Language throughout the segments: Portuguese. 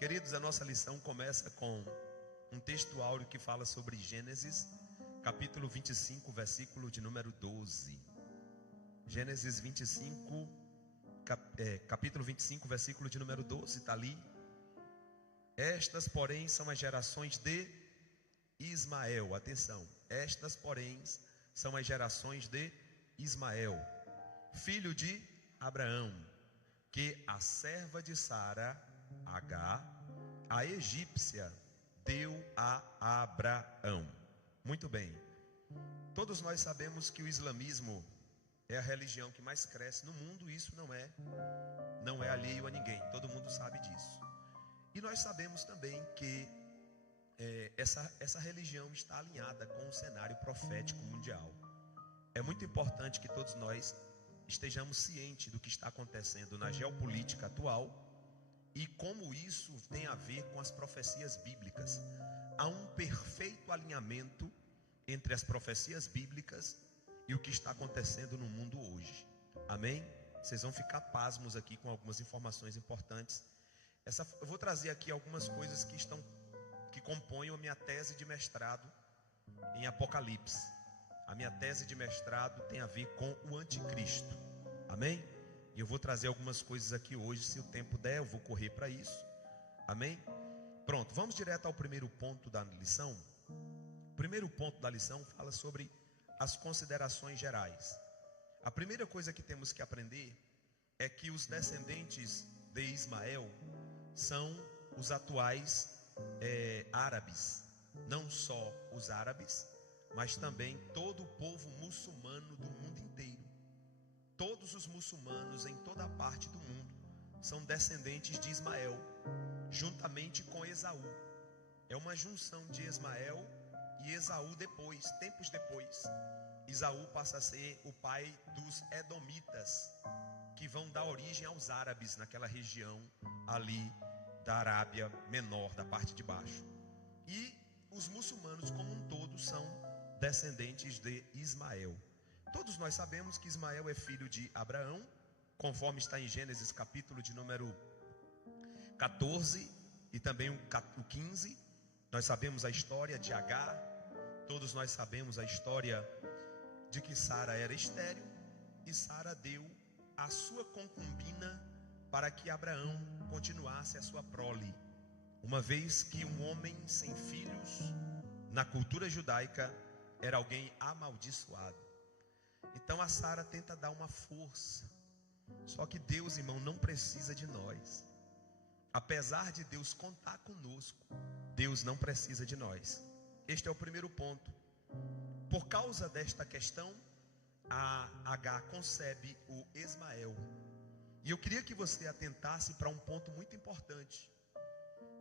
Queridos, a nossa lição começa com um texto áureo que fala sobre Gênesis, capítulo 25, versículo de número 12. Gênesis 25, capítulo 25, versículo de número 12, está ali. Estas, porém, são as gerações de Ismael. Atenção, estas, porém, são as gerações de Ismael, filho de Abraão, que a serva de Sara, Agar, a egípcia, deu a Abraão. Muito bem. Todos nós sabemos que o islamismo é a religião que mais cresce no mundo. Isso não é alheio a ninguém. Todo mundo sabe disso. E nós sabemos também que essa religião está alinhada com o cenário profético mundial. É muito importante que todos nós estejamos cientes do que está acontecendo na geopolítica atual e como isso tem a ver com as profecias bíblicas. Há um perfeito alinhamento entre as profecias bíblicas e o que está acontecendo no mundo hoje. Amém? Vocês vão ficar pasmos aqui com algumas informações importantes. Eu vou trazer aqui algumas coisas que compõem a minha tese de mestrado em Apocalipse. A minha tese de mestrado tem a ver com o anticristo. Amém? E eu vou trazer algumas coisas aqui hoje. Se o tempo der, eu vou correr para isso. Amém? Pronto, vamos direto ao primeiro ponto da lição. O primeiro ponto da lição fala sobre as considerações gerais. A primeira coisa que temos que aprender é que os descendentes de Ismael são os atuais árabes. Não só os árabes, mas também todo o povo muçulmano do mundo inteiro. Todos os muçulmanos em toda a parte do mundo são descendentes de Ismael, juntamente com Esaú. É uma junção de Ismael e Esaú depois, tempos depois. Esaú passa a ser o pai dos edomitas, que vão dar origem aos árabes naquela região ali da Arábia Menor, da parte de baixo. E os muçulmanos como um todo são descendentes de Ismael. Todos nós sabemos que Ismael é filho de Abraão, conforme está em Gênesis capítulo de número 14 e também o 15. Nós sabemos a história de Agar. Todos nós sabemos a história de que Sara era estéril e Sara deu a sua concubina para que Abraão continuasse a sua prole, uma vez que um homem sem filhos na cultura judaica era alguém amaldiçoado. Então a Sara tenta dar uma força. Só que Deus, irmão, não precisa de nós. Apesar de Deus contar conosco, Deus não precisa de nós. Este é o primeiro ponto. Por causa desta questão, a Agar concebe o Ismael. E eu queria que você atentasse para um ponto muito importante.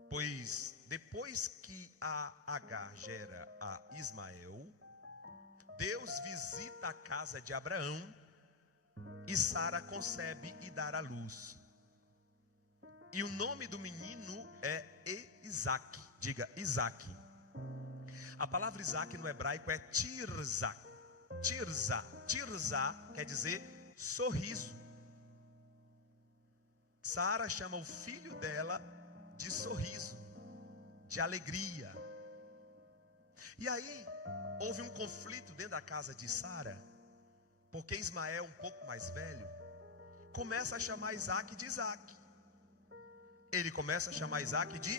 Pois depois que a Agar gera a Ismael, Deus visita a casa de Abraão e Sara concebe e dá à luz. E o nome do menino é Isaac. Diga Isaac. A palavra Isaac no hebraico é Tirza. Tirza quer dizer sorriso. Sara chama o filho dela de sorriso, de alegria. E aí houve um conflito dentro da casa de Sara, porque Ismael, um pouco mais velho, começa a chamar Isaac de Isaac. Ele começa a chamar Isaac de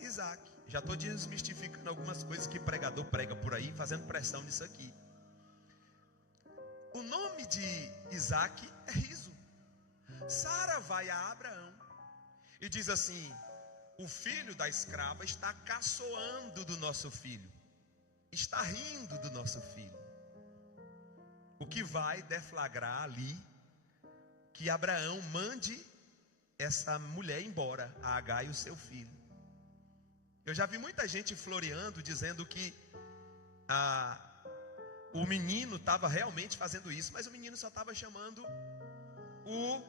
Isaac. Já estou desmistificando algumas coisas que pregador prega por aí, fazendo pressão nisso aqui. O nome de Isaac é riso. Sara vai a Abraão e diz assim: o filho da escrava está caçoando do nosso filho, está rindo do nosso filho. O que vai deflagrar ali que Abraão mande essa mulher embora, a Agar e o seu filho. Eu já vi muita gente floreando, dizendo que o menino estava realmente fazendo isso, mas o menino só estava chamando o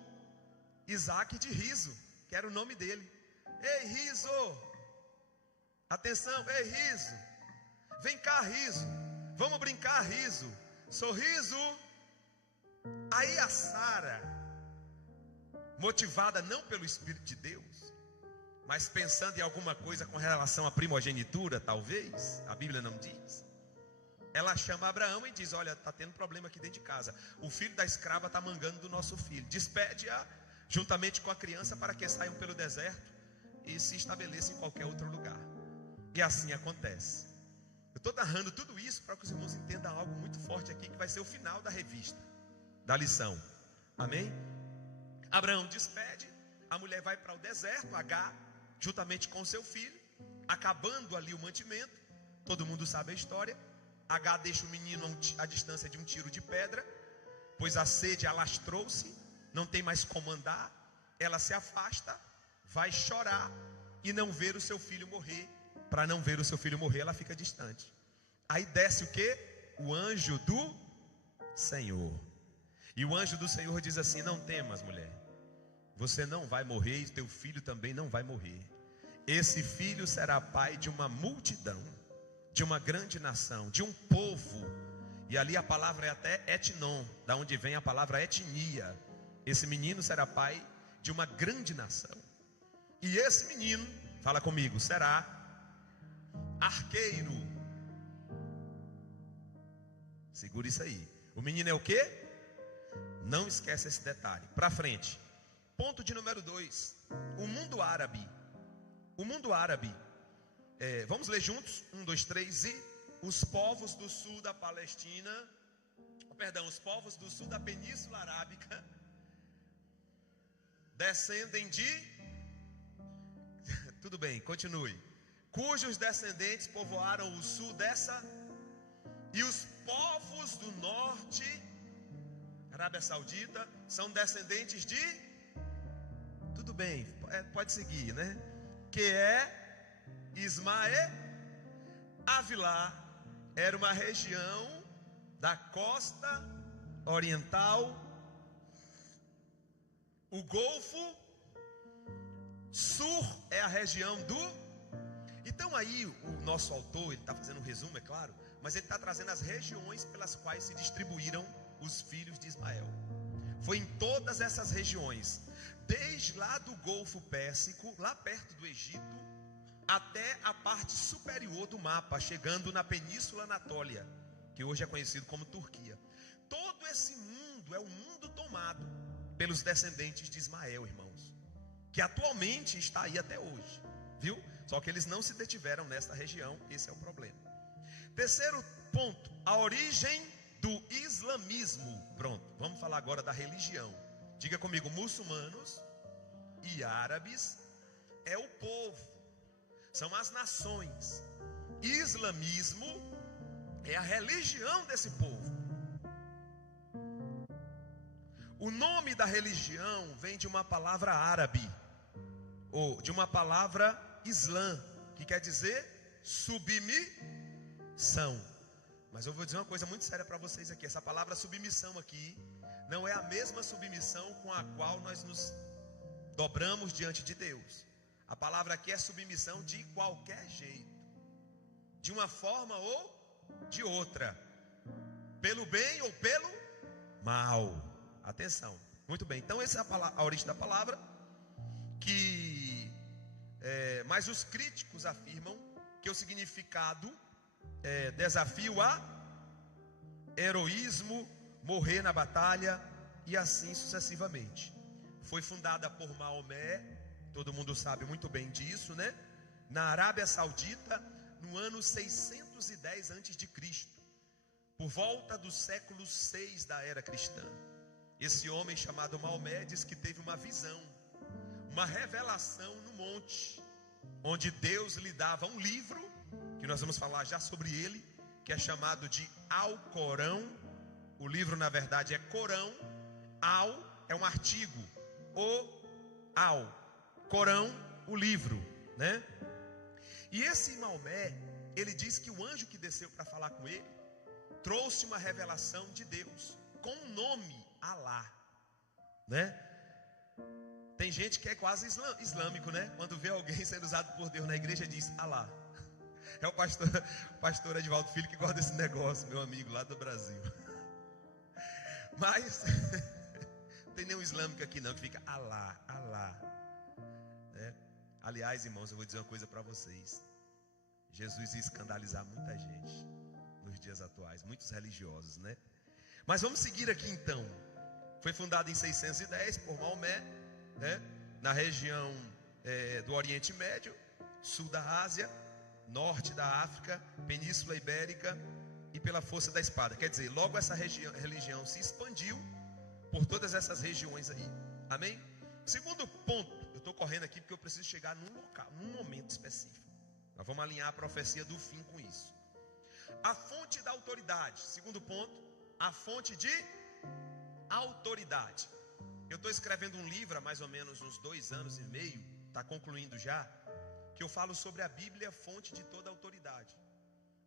Isaac de Riso, que era o nome dele. Ei, Riso! Atenção, ei, Riso! Vem cá, Riso! Vamos brincar, Riso! Sorriso! Aí a Sara, motivada não pelo Espírito de Deus, mas pensando em alguma coisa com relação à primogenitura, talvez, a Bíblia não diz. Ela chama Abraão e diz: olha, está tendo problema aqui dentro de casa. O filho da escrava está mangando do nosso filho. Despede-a juntamente com a criança para que saiam pelo deserto e se estabeleçam em qualquer outro lugar. E assim acontece. Eu estou narrando tudo isso para que os irmãos entendam algo muito forte aqui, que vai ser o final da revista, da lição. Amém? Abraão despede, a mulher vai para o deserto, Agar, juntamente com seu filho, acabando ali o mantimento. Todo mundo sabe a história. Agar deixa o menino à distância de um tiro de pedra, pois a sede alastrou-se, não tem mais como andar. Ela se afasta, vai chorar e não ver o seu filho morrer. Para não ver o seu filho morrer, ela fica distante. Aí desce o que? O anjo do Senhor. E o anjo do Senhor diz assim: não temas, mulher, você não vai morrer e teu filho também não vai morrer. Esse filho será pai de uma multidão, de uma grande nação, de um povo. E ali a palavra é até etnon, da onde vem a palavra etnia. Esse menino será pai de uma grande nação. E esse menino, fala comigo, será arqueiro. Segura isso aí. O menino é o quê? Não esquece esse detalhe. Para frente. Ponto de número 2. O mundo árabe. O mundo árabe. Vamos ler juntos? 1, 2, 3. E os povos do sul da Palestina, os povos do sul da Península Arábica descendem de... Tudo bem, continue. Cujos descendentes povoaram o sul dessa... E os povos do norte, Arábia Saudita, são descendentes de... Tudo bem, pode seguir, né? Que é Ismael. Avilá era uma região da costa oriental. O Golfo Sur é a região do... Então aí o nosso autor, ele está fazendo um resumo, é claro, mas ele está trazendo as regiões pelas quais se distribuíram os filhos de Ismael. Foi em todas essas regiões, desde lá do Golfo Pérsico, lá perto do Egito, até a parte superior do mapa, chegando na Península Anatólia, que hoje é conhecido como Turquia. Todo esse mundo é um mundo tomado pelos descendentes de Ismael, irmãos, que atualmente está aí até hoje, viu? Só que eles não se detiveram nesta região, esse é o problema. Terceiro ponto, a origem do islamismo. Pronto, vamos falar agora da religião. Diga comigo, muçulmanos e árabes é o povo, são as nações. Islamismo é a religião desse povo. O nome da religião vem de uma palavra árabe, ou de uma palavra Islã, que quer dizer submissão. Mas eu vou dizer uma coisa muito séria para vocês aqui. Essa palavra submissão aqui não é a mesma submissão com a qual nós nos dobramos diante de Deus. A palavra aqui é submissão de qualquer jeito, de uma forma ou de outra, pelo bem ou pelo mal. Atenção, muito bem. Então essa é a origem da palavra, mas os críticos afirmam que o significado é desafio a heroísmo, morrer na batalha e assim sucessivamente. Foi fundada por Maomé, todo mundo sabe muito bem disso, né? Na Arábia Saudita, no ano 610 a.C., por volta do século 6 da era cristã. Esse homem chamado Maomé diz que teve uma visão, uma revelação no monte, onde Deus lhe dava um livro, que nós vamos falar já sobre ele, que é chamado de Alcorão. O livro na verdade é Corão. Al é um artigo, Corão, o livro, né? E esse Maomé, ele diz que o anjo que desceu para falar com ele trouxe uma revelação de Deus com o nome Alá, né? Tem gente que é quase islâmico, né? Quando vê alguém sendo usado por Deus na igreja, diz Alá. É o pastor Edivaldo Filho que gosta desse negócio, meu amigo lá do Brasil. Mas não tem nenhum islâmico aqui não que fica Alá, Alá, né? Aliás, irmãos, eu vou dizer uma coisa para vocês. Jesus ia escandalizar muita gente nos dias atuais, muitos religiosos, né? Mas vamos seguir aqui então. Foi fundado em 610 por Maomé, né? Na região do Oriente Médio, sul da Ásia, norte da África, Península Ibérica e pela força da espada. Quer dizer, logo essa religião se expandiu por todas essas regiões aí. Amém? Segundo ponto, eu estou correndo aqui porque eu preciso chegar num local, num momento específico. Nós vamos alinhar a profecia do fim com isso. A fonte da autoridade. Segundo ponto, a fonte de autoridade. Eu estou escrevendo um livro há mais ou menos uns 2 anos e meio, está concluindo já, que eu falo sobre a Bíblia, fonte de toda autoridade.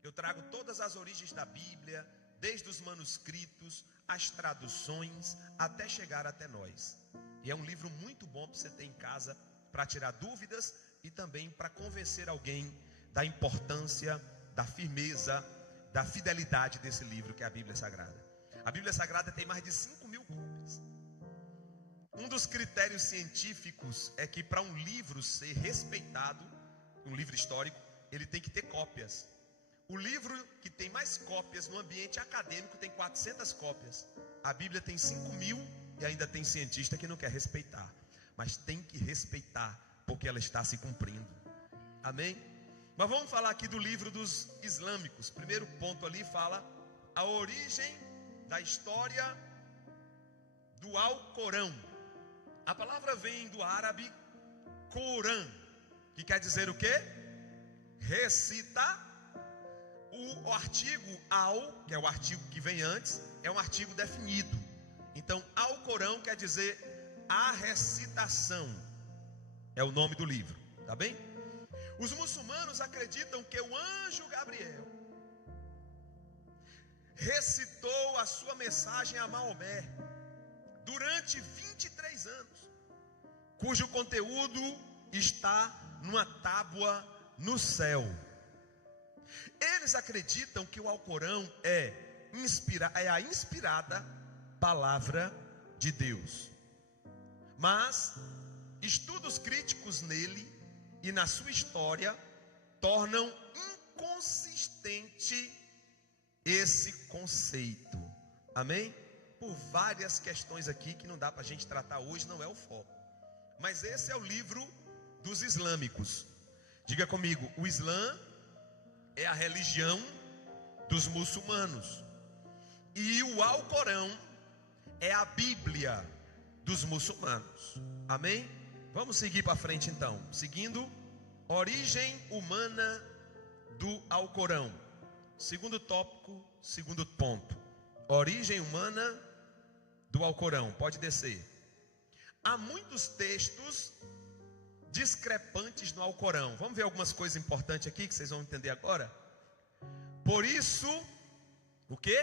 Eu trago todas as origens da Bíblia, desde os manuscritos, as traduções, até chegar até nós. E é um livro muito bom para você ter em casa, para tirar dúvidas e também para convencer alguém da importância, da firmeza, da fidelidade desse livro que é a Bíblia Sagrada. A Bíblia Sagrada tem mais de 5.000 cópias. Um dos critérios científicos é que para um livro ser respeitado, um livro histórico, ele tem que ter cópias. O livro que tem mais cópias no ambiente acadêmico tem 400 cópias. A Bíblia tem 5.000 e ainda tem cientista que não quer respeitar. Mas tem que respeitar, porque ela está se cumprindo. Amém? Mas vamos falar aqui do livro dos islâmicos. Primeiro ponto ali fala a origem da história do Alcorão. A palavra vem do árabe Corã, que quer dizer o quê? Recita. O artigo al, que é o artigo que vem antes, é um artigo definido. Então, Alcorão quer dizer a recitação. É o nome do livro, tá bem? Os muçulmanos acreditam que o anjo Gabriel recitou a sua mensagem a Maomé durante 23 anos, cujo conteúdo está numa tábua no céu. Eles acreditam que o Alcorão é a inspirada palavra de Deus. Mas estudos críticos nele e na sua história tornam inconsistente esse conceito. Amém? Por várias questões aqui que não dá para a gente tratar hoje, não é o foco. Mas esse é o livro dos islâmicos. Diga comigo, o Islã é a religião dos muçulmanos. E o Alcorão é a Bíblia dos muçulmanos. Amém? Vamos seguir para frente então. Seguindo, origem humana do Alcorão. Segundo tópico, segundo ponto. Origem humana do Alcorão. Pode descer. Há muitos textos discrepantes no Alcorão. Vamos ver algumas coisas importantes aqui que vocês vão entender agora. Por isso, o quê?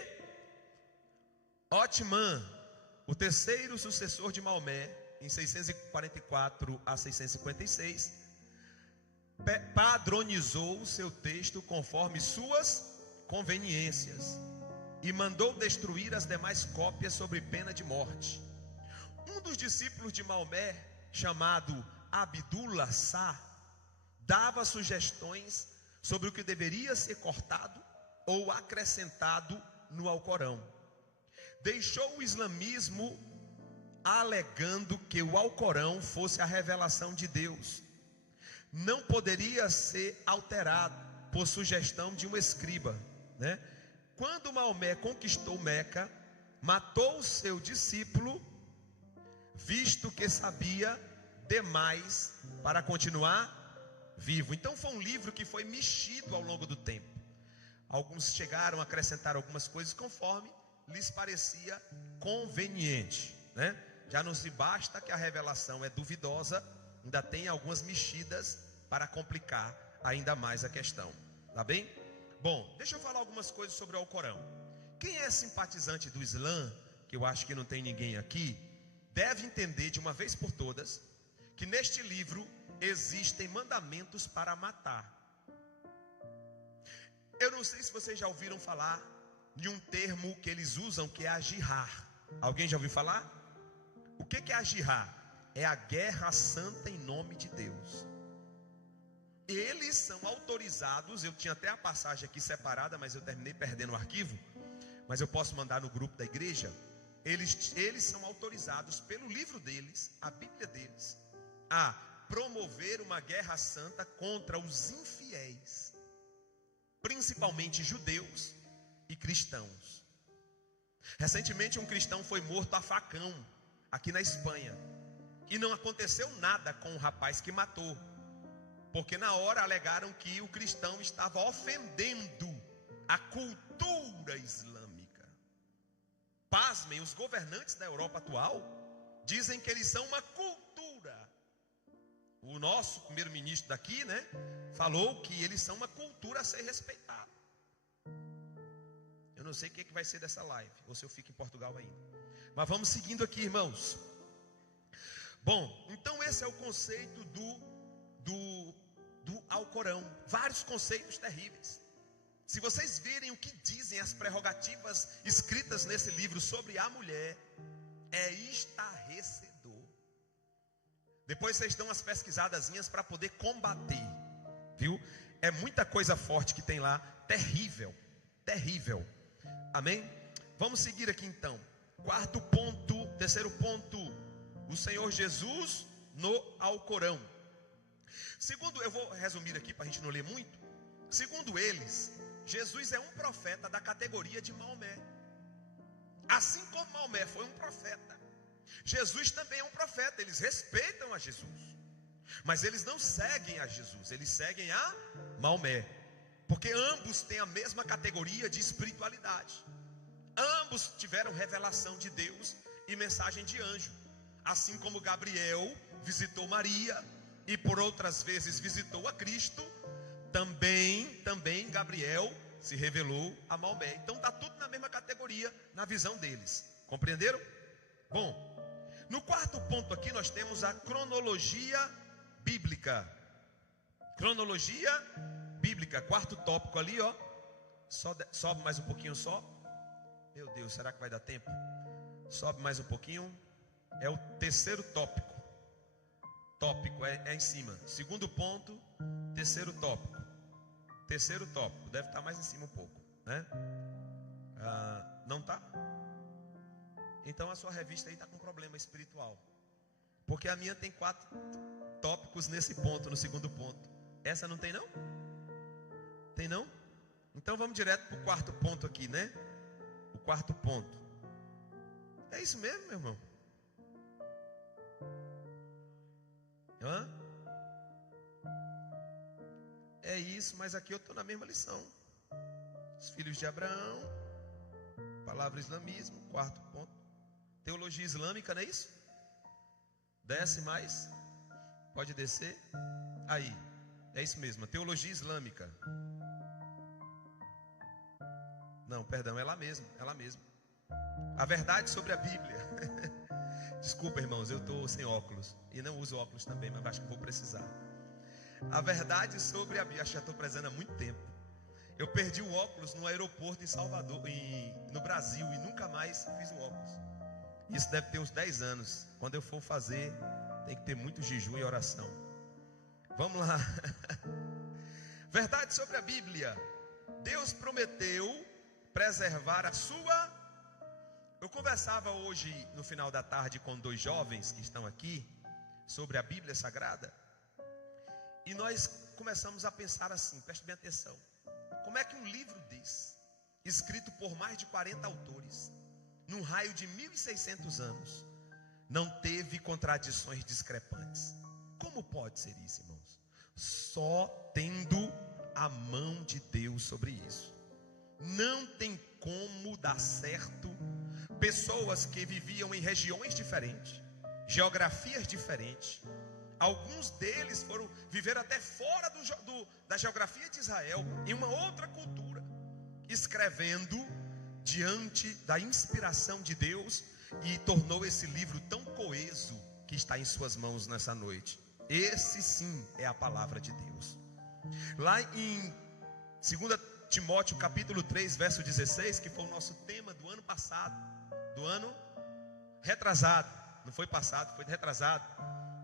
Otmã, o terceiro sucessor de Maomé, em 644 a 656, padronizou o seu texto conforme suas conveniências e mandou destruir as demais cópias sob pena de morte. Um dos discípulos de Maomé, chamado Abdullah Sá, dava sugestões sobre o que deveria ser cortado ou acrescentado no Alcorão. Deixou o islamismo alegando que o Alcorão fosse a revelação de Deus. Não poderia ser alterado por sugestão de um escriba, né? Quando Maomé conquistou Meca, matou o seu discípulo, visto que sabia demais para continuar vivo. Então foi um livro que foi mexido ao longo do tempo. Alguns chegaram a acrescentar algumas coisas conforme lhes parecia conveniente, né? Já não se basta que a revelação é duvidosa, ainda tem algumas mexidas para complicar ainda mais a questão, tá bem? Bom, deixa eu falar algumas coisas sobre o Alcorão. Quem é simpatizante do Islã, que eu acho que não tem ninguém aqui, deve entender de uma vez por todas que neste livro existem mandamentos para matar. Eu não sei se vocês já ouviram falar de um termo que eles usam, que é a jihad. Alguém já ouviu falar? O que é a jihad? É a guerra santa em nome de Deus. eles são autorizados. Eu tinha até a passagem aqui separada, mas eu terminei perdendo o arquivo, mas eu posso mandar no grupo da igreja. Eles são autorizados pelo livro deles, a Bíblia deles, a promover uma guerra santa contra os infiéis, principalmente judeus e cristãos. Recentemente um cristão foi morto a facão aqui na Espanha, e não aconteceu nada com o rapaz que matou, porque na hora alegaram que o cristão estava ofendendo a cultura islâmica. Pasmem, os governantes da Europa atual dizem que eles são uma cultura. O nosso primeiro-ministro daqui, falou que eles são uma cultura a ser respeitada. Eu não sei o que vai ser dessa live, ou se eu fico em Portugal ainda. Mas vamos seguindo aqui, irmãos. Bom, então esse é o conceito do Alcorão. Vários conceitos terríveis. Se vocês virem o que dizem as prerrogativas escritas nesse livro sobre a mulher, é estarrecedor. Depois vocês dão umas pesquisadazinhas para poder combater, viu? É muita coisa forte que tem lá, terrível, terrível. Amém? Vamos seguir aqui então. Terceiro ponto, o Senhor Jesus no Alcorão. Segundo, eu vou resumir aqui para a gente não ler muito. Segundo eles, Jesus é um profeta da categoria de Maomé. Assim como Maomé foi um profeta, Jesus também é um profeta. Eles respeitam a Jesus, mas eles não seguem a Jesus, eles seguem a Maomé, porque ambos têm a mesma categoria de espiritualidade. Ambos tiveram revelação de Deus e mensagem de anjo. Assim como Gabriel visitou Maria e por outras vezes visitou a Cristo, também Gabriel se revelou a Maomé. Então está tudo na mesma categoria na visão deles. Compreenderam? Bom, no quarto ponto aqui nós temos a cronologia bíblica. Cronologia bíblica, quarto tópico ali, ó. Sobe mais um pouquinho só. Meu Deus, será que vai dar tempo? Sobe mais um pouquinho. É o terceiro tópico. Tópico é em cima. Segundo ponto, terceiro tópico. Terceiro tópico, deve estar mais em cima um pouco, né? Não está? Então a sua revista aí está com problema espiritual, porque a minha tem 4 tópicos nesse ponto, no segundo ponto. Essa não tem não? Tem não? Então vamos direto para o quarto ponto aqui, né? O quarto ponto. É isso mesmo, meu irmão? É isso, mas aqui eu estou na mesma lição. Os filhos de Abraão, palavra islamismo, quarto ponto. Teologia islâmica, não é isso? Desce mais. Pode descer. Aí, é isso mesmo, teologia islâmica. Não, perdão, é lá mesmo, é lá mesmo. A verdade sobre a Bíblia. Desculpa, irmãos, eu estou sem óculos e não uso óculos também, mas acho que vou precisar. A verdade sobre a Bíblia. Acho que já estou precisando há muito tempo. Eu perdi o óculos no aeroporto em Salvador, no Brasil, e nunca mais fiz o óculos. Isso deve ter uns 10 anos. Quando eu for fazer, tem que ter muito jejum e oração. Vamos lá. Verdade sobre a Bíblia. Deus prometeu preservar a sua. Eu conversava hoje no final da tarde com 2 jovens que estão aqui sobre a Bíblia Sagrada. E nós começamos a pensar assim, preste bem atenção. Como é que um livro desse, escrito por mais de 40 autores, num raio de 1600 anos, não teve contradições discrepantes? Como pode ser isso, irmãos? Só tendo a mão de Deus sobre isso. Não tem como dar certo. Pessoas que viviam em regiões diferentes, geografias diferentes. Alguns deles viveram até fora da geografia de Israel, em uma outra cultura, escrevendo diante da inspiração de Deus, e tornou esse livro tão coeso que está em suas mãos nessa noite. Esse sim é a palavra de Deus. Lá em 2 Timóteo capítulo 3, verso 16, que foi o nosso tema do ano passado, do ano retrasado, não foi passado, foi retrasado.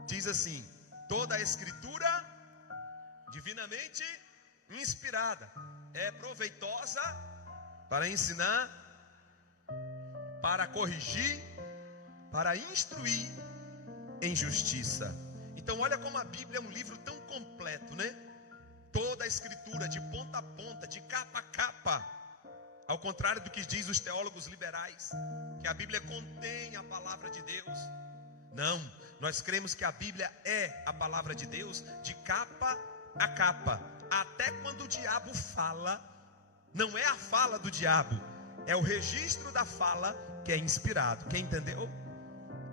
Diz assim: toda a escritura, divinamente inspirada, é proveitosa para ensinar, para corrigir, para instruir em justiça. Então olha como a Bíblia é um livro tão completo, né? Toda a escritura, de ponta a ponta, de capa a capa. Ao contrário do que diz os teólogos liberais, que a Bíblia contém a palavra de Deus. Não, nós cremos que a Bíblia é a palavra de Deus de capa a capa. Até quando o diabo fala, não é a fala do diabo, é o registro da fala que é inspirado. Quem entendeu?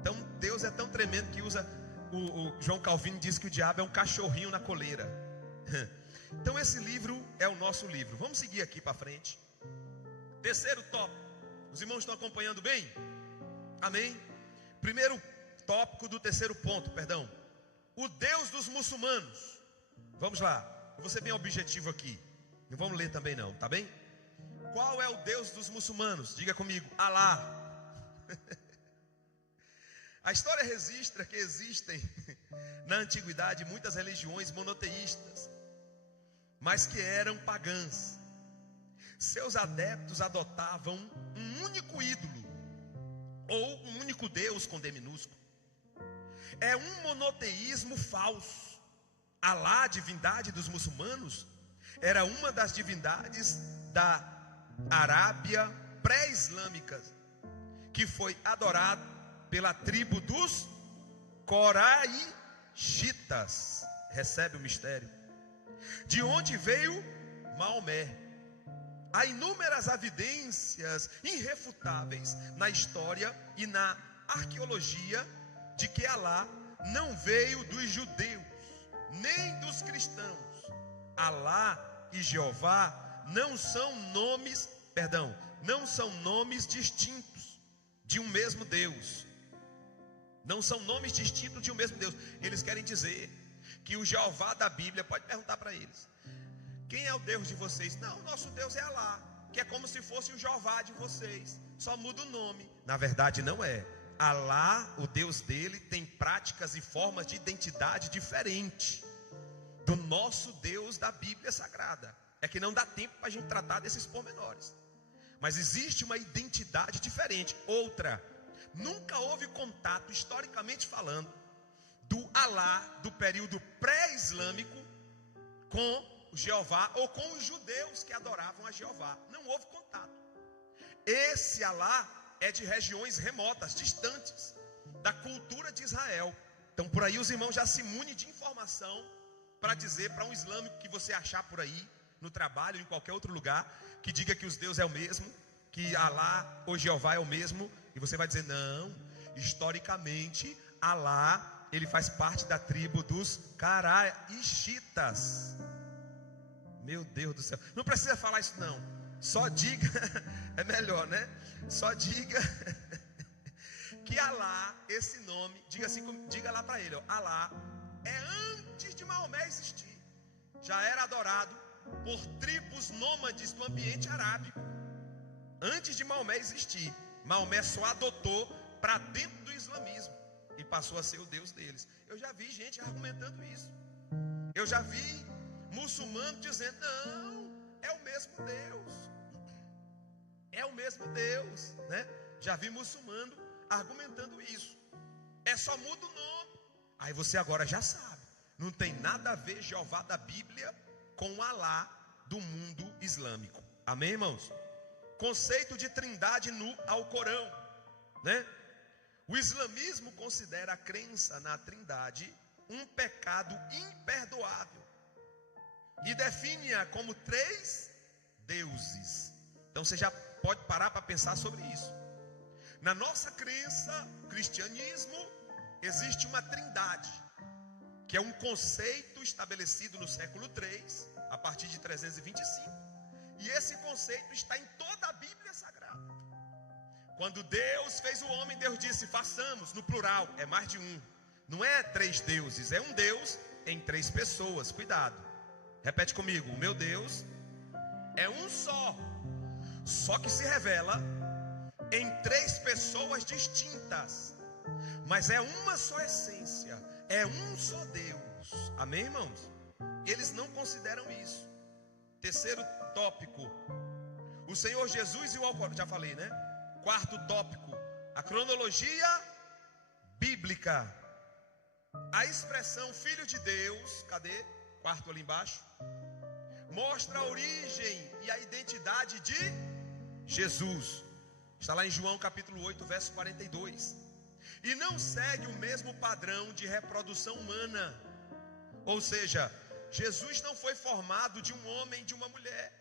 Então Deus é tão tremendo que usa, o João Calvino diz que o diabo é um cachorrinho na coleira. Então esse livro é o nosso livro. Vamos seguir aqui para frente. Terceiro tópico. Os irmãos estão acompanhando bem? Amém? Primeiro tópico do terceiro ponto, perdão. O Deus dos muçulmanos. Vamos lá. Eu vou ser bem objetivo aqui. Não vamos ler também não, tá bem? Qual é o Deus dos muçulmanos? Diga comigo, Alá. A história registra que existem na antiguidade muitas religiões monoteístas, mas que eram pagãs. Seus adeptos adotavam um único ídolo, ou um único Deus com D minúsculo. É um monoteísmo falso. Alá, divindade dos muçulmanos, era uma das divindades da Arábia pré-islâmica, que foi adorado pela tribo dos Coraixitas. Recebe o mistério. De onde veio Maomé. Há inúmeras evidências irrefutáveis na história e na arqueologia de que Alá não veio dos judeus, nem dos cristãos. Alá e Jeová não são nomes distintos de um mesmo Deus. Não são nomes distintos de um mesmo Deus. Eles querem dizer que o Jeová da Bíblia, pode perguntar para eles: quem é o Deus de vocês? Não, nosso Deus é Alá, que é como se fosse o Jeová de vocês, só muda o nome. Na verdade não é. Alá, o Deus dele, tem práticas e formas de identidade diferentes do nosso Deus da Bíblia Sagrada. É que não dá tempo para a gente tratar desses pormenores, mas existe uma identidade diferente. Outra, nunca houve contato, historicamente falando, do Alá do período pré-islâmico com o Jeová ou com os judeus que adoravam a Jeová. Não houve contato. Esse Alá é de regiões remotas, distantes da cultura de Israel. Então por aí os irmãos já se munem de informação para dizer para um islâmico que você achar por aí, no trabalho, em qualquer outro lugar, que diga que os deuses é o mesmo, que Alá ou Jeová é o mesmo, e você vai dizer: não, historicamente Alá, ele faz parte da tribo dos Coraixitas. Meu Deus do céu, não precisa falar isso não, só diga, é melhor, né? Só diga que Alá, esse nome, diga assim, diga lá para ele, ó, Alá é antes de Maomé existir, já era adorado por tribos nômades do ambiente arábico. Antes de Maomé existir, Maomé só adotou para dentro do islamismo e passou a ser o Deus deles. Eu já vi gente argumentando isso. Eu já vi muçulmano dizendo: não, é o mesmo Deus. É o mesmo Deus, né? Já vi muçulmano argumentando isso. É só muda o nome. Aí você agora já sabe. Não tem nada a ver Jeová da Bíblia com o Alá do mundo islâmico. Amém, irmãos? Conceito de trindade no Alcorão, né? O islamismo considera a crença na trindade um pecado imperdoável e define-a como 3 deuses. Então você já pode parar para pensar sobre isso. Na nossa crença, cristianismo, existe uma trindade, que é um conceito estabelecido no século 3, a partir de 325. E esse conceito está em toda a Bíblia Sagrada. Quando Deus fez o homem, Deus disse: façamos, no plural, é mais de um. Não é 3 deuses, é um Deus em 3 pessoas. Cuidado, repete comigo: o meu Deus é um só, só que se revela em 3 pessoas distintas, mas é uma só essência, é um só Deus. Amém, irmãos? Eles não consideram isso. Terceiro tópico, o Senhor Jesus e o alcoolismo. Já falei, né? Quarto tópico, a cronologia bíblica. A expressão Filho de Deus, cadê? Quarto ali embaixo. Mostra a origem e a identidade de Jesus. Está lá em João capítulo 8, verso 42. E não segue o mesmo padrão de reprodução humana. Ou seja, Jesus não foi formado de um homem e de uma mulher.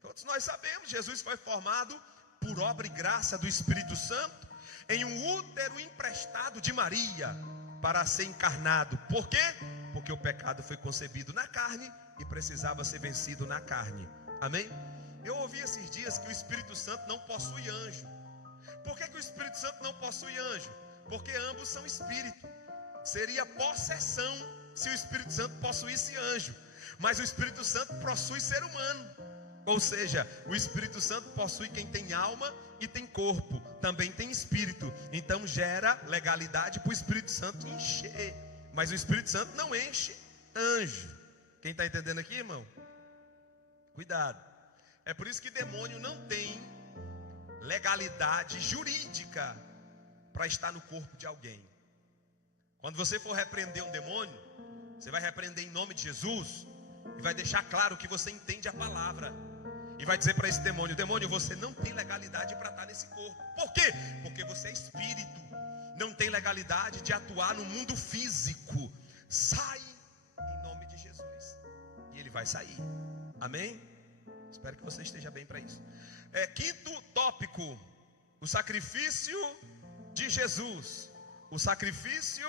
Todos nós sabemos, Jesus foi formado por obra e graça do Espírito Santo em um útero emprestado de Maria para ser encarnado. Por quê? Porque o pecado foi concebido na carne e precisava ser vencido na carne. Amém? Eu ouvi esses dias que o Espírito Santo não possui anjo. Por que o Espírito Santo não possui anjo? Porque ambos são espírito. Seria possessão se o Espírito Santo possuísse anjo. Mas o Espírito Santo possui ser humano. Ou seja, o Espírito Santo possui quem tem alma e tem corpo, também tem espírito. Então gera legalidade para o Espírito Santo encher. Mas o Espírito Santo não enche anjo. Quem está entendendo aqui, irmão? Cuidado. É por isso que demônio não tem legalidade jurídica para estar no corpo de alguém. Quando você for repreender um demônio, você vai repreender em nome de Jesus e vai deixar claro que você entende a palavra. E vai dizer para esse demônio: demônio, você não tem legalidade para estar nesse corpo. Por quê? Porque você é espírito. Não tem legalidade de atuar no mundo físico. Sai em nome de Jesus. E ele vai sair. Amém? Espero que você esteja bem para isso. Quinto tópico: o sacrifício de Jesus. O sacrifício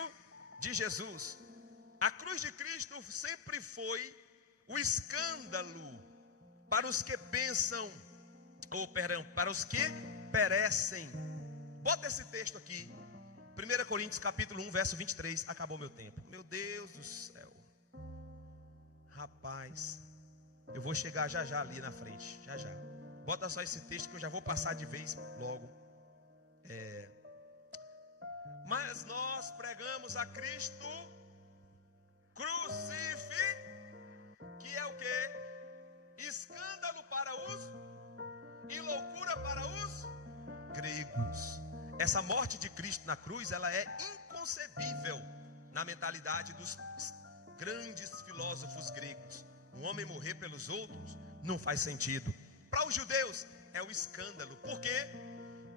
de Jesus. A cruz de Cristo sempre foi o escândalo para os que pensam, para os que perecem. Bota esse texto aqui, 1 Coríntios capítulo 1, verso 23. Acabou meu tempo. Meu Deus do céu. Rapaz, eu vou chegar já já ali na frente, já já. Bota só esse texto que eu já vou passar de vez logo. Mas nós pregamos a Cristo crucificado, que é o quê? Escândalo para os e loucura para os gregos. Essa morte de Cristo na cruz, ela é inconcebível na mentalidade dos grandes filósofos gregos. Um homem morrer pelos outros não faz sentido. Para os judeus é o escândalo. Por quê?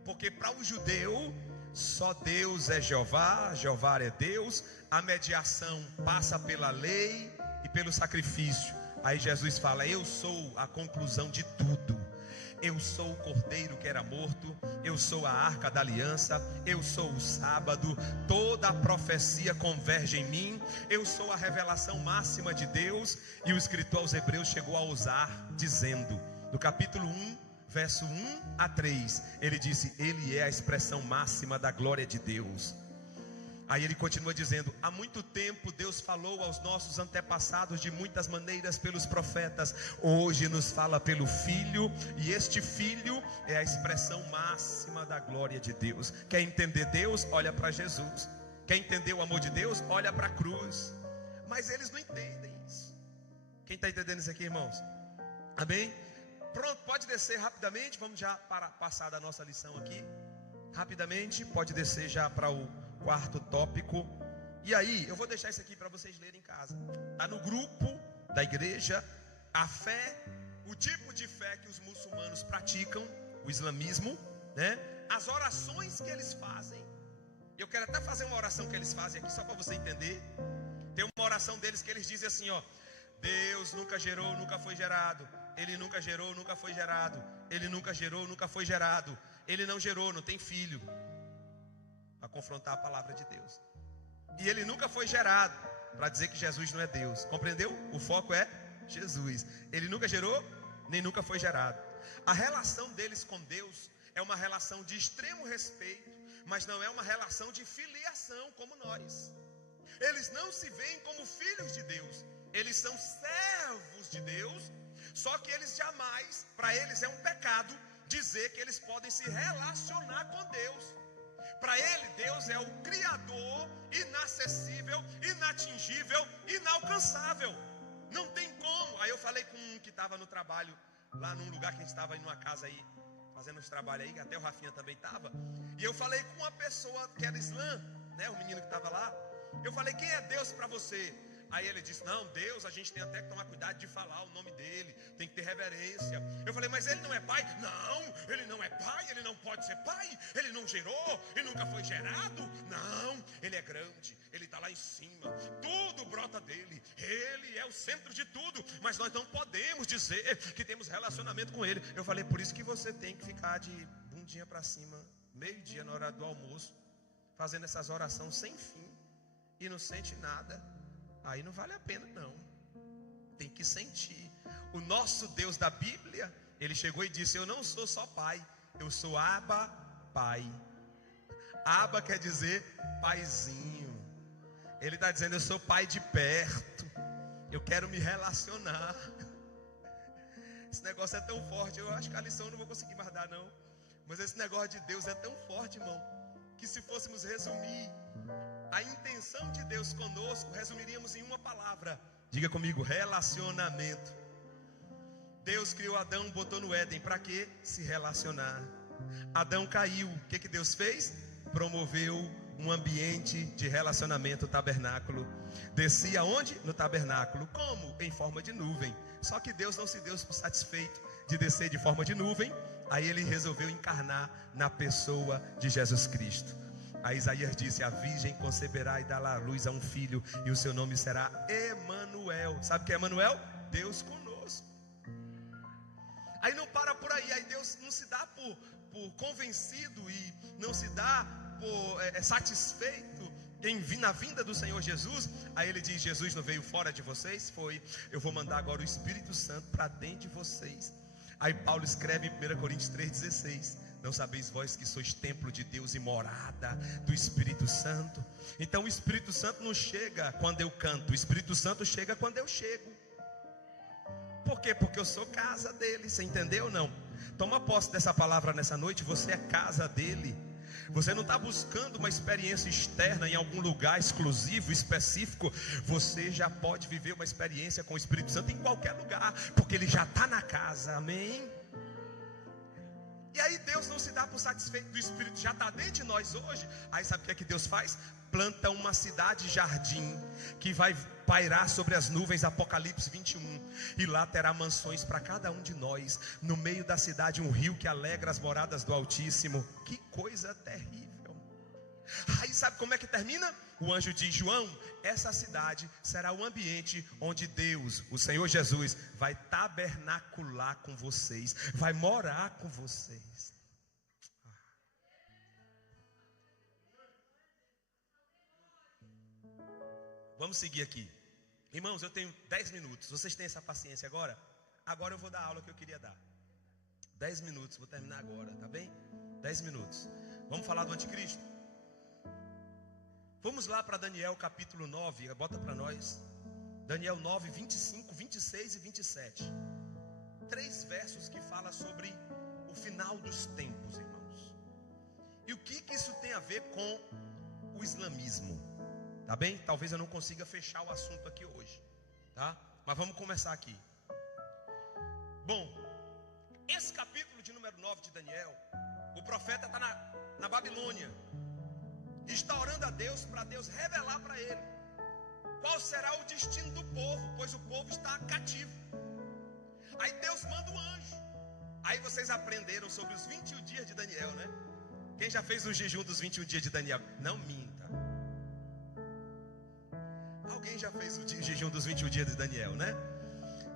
Porque para o judeu só Deus é Jeová, Jeová é Deus. A mediação passa pela lei e pelo sacrifício. Aí Jesus fala: eu sou a conclusão de tudo. Eu sou o cordeiro que era morto. Eu sou a arca da aliança. Eu sou o sábado. Toda a profecia converge em mim. Eu sou a revelação máxima de Deus. E o escritor aos Hebreus chegou a ousar dizendo, no capítulo 1, verso 1 a 3, ele disse: ele é a expressão máxima da glória de Deus. Aí ele continua dizendo: há muito tempo Deus falou aos nossos antepassados de muitas maneiras pelos profetas. Hoje nos fala pelo Filho, e este Filho é a expressão máxima da glória de Deus. Quer entender Deus? Olha para Jesus. Quer entender o amor de Deus? Olha para a cruz. Mas eles não entendem isso. Quem está entendendo isso aqui, irmãos? Amém? Pronto, pode descer rapidamente. Vamos já para passar da nossa lição aqui. Rapidamente, pode descer já para o quarto tópico. E aí, eu vou deixar isso aqui para vocês lerem em casa. Está no grupo da igreja. A fé, o tipo de fé que os muçulmanos praticam, o islamismo, né? As orações que eles fazem. Eu quero até fazer uma oração que eles fazem aqui, só para você entender. Tem uma oração deles que eles dizem assim, ó: Deus nunca gerou, nunca foi gerado. Ele nunca gerou, nunca foi gerado. Ele nunca gerou, nunca foi gerado. Ele não gerou, não tem filho. Para confrontar a palavra de Deus. E ele nunca foi gerado, para dizer que Jesus não é Deus. Compreendeu? O foco é Jesus. Ele nunca gerou, nem nunca foi gerado. A relação deles com Deus é uma relação de extremo respeito, mas não é uma relação de filiação como nós. Eles não se veem como filhos de Deus. Eles são servos de Deus. Só que eles jamais, para eles é um pecado dizer que eles podem se relacionar com Deus. Para ele, Deus é o Criador, inacessível, inatingível, inalcançável. Não tem como. Aí eu falei com um que estava no trabalho, lá num lugar que a gente estava em uma casa aí, fazendo uns trabalhos aí, até o Rafinha também estava. E eu falei com uma pessoa que era islã, né, o menino que estava lá. Eu falei, quem é Deus para você? Aí ele disse, não, Deus, a gente tem até que tomar cuidado de falar o nome dele, tem que ter reverência. Eu falei, mas ele não é pai? Não, ele não é pai, ele não pode ser pai, ele não gerou e nunca foi gerado. Não, ele é grande, ele está lá em cima, tudo brota dele, ele é o centro de tudo, mas nós não podemos dizer que temos relacionamento com ele. Eu falei, por isso que você tem que ficar de bundinha para cima, meio-dia na hora do almoço, fazendo essas orações sem fim e não sente nada. Aí não vale a pena não. Tem que sentir. O nosso Deus da Bíblia, ele chegou e disse, eu não sou só pai, eu sou Abba, pai. Abba quer dizer paizinho. Ele está dizendo, eu sou pai de perto, eu quero me relacionar. Esse negócio é tão forte. Eu acho que a lição eu não vou conseguir mais dar não. Mas esse negócio de Deus é tão forte, irmão, que se fôssemos resumir a intenção de Deus conosco, resumiríamos em uma palavra. Diga comigo, relacionamento. Deus criou Adão, botou no Éden, para quê? Se relacionar. Adão caiu, o que Deus fez? Promoveu um ambiente de relacionamento, o tabernáculo. Descia onde? No tabernáculo. Como? Em forma de nuvem. Só que Deus não se deu satisfeito de descer de forma de nuvem. Aí ele resolveu encarnar na pessoa de Jesus Cristo. Aí Isaías disse, a virgem conceberá e dará à luz a um filho, e o seu nome será Emanuel. Sabe o que é Emanuel? Deus conosco. Aí não para por aí. Aí Deus não se dá por convencido e não se dá por satisfeito na vinda do Senhor Jesus. Aí ele diz, Jesus não veio fora de vocês? Foi. Eu vou mandar agora o Espírito Santo para dentro de vocês. Aí Paulo escreve em 1 Coríntios 3,16, não sabeis vós que sois templo de Deus e morada do Espírito Santo? Então o Espírito Santo não chega quando eu canto, o Espírito Santo chega quando eu chego. Por quê? Porque eu sou casa dele, você entendeu ou não? Toma posse dessa palavra nessa noite, você é casa dele. Você não está buscando uma experiência externa em algum lugar exclusivo, específico. Você já pode viver uma experiência com o Espírito Santo em qualquer lugar, porque ele já está na casa, amém? E aí Deus não se dá por satisfeito do Espírito, já está dentro de nós hoje. Aí sabe o que Deus faz? Planta uma cidade-jardim que vai pairar sobre as nuvens, Apocalipse 21. E lá terá mansões para cada um de nós. No meio da cidade um rio que alegra as moradas do Altíssimo. Que coisa terrível. Aí sabe como é que termina? O anjo diz, João, essa cidade será o ambiente onde Deus, o Senhor Jesus, vai tabernacular com vocês, vai morar com vocês. Vamos seguir aqui. Irmãos, eu tenho 10 minutos. Vocês têm essa paciência agora? Agora eu vou dar a aula que eu queria dar. 10 minutos, vou terminar agora, tá bem? 10 minutos. Vamos falar do anticristo? Vamos lá para Daniel capítulo 9, bota para nós. Daniel 9, 25, 26 e 27. 3 versos que falam sobre o final dos tempos, irmãos. E o que isso tem a ver com o islamismo? Tá bem? Talvez eu não consiga fechar o assunto aqui hoje, tá? Mas vamos começar aqui. Bom, esse capítulo de número 9 de Daniel, o profeta está na Babilônia, está orando a Deus para Deus revelar para ele qual será o destino do povo, pois o povo está cativo. Aí Deus manda um anjo. Aí vocês aprenderam sobre os 21 dias de Daniel, né? Quem já fez o jejum dos 21 dias de Daniel? Não minta. Alguém já fez o jejum dos 21 dias de Daniel, né?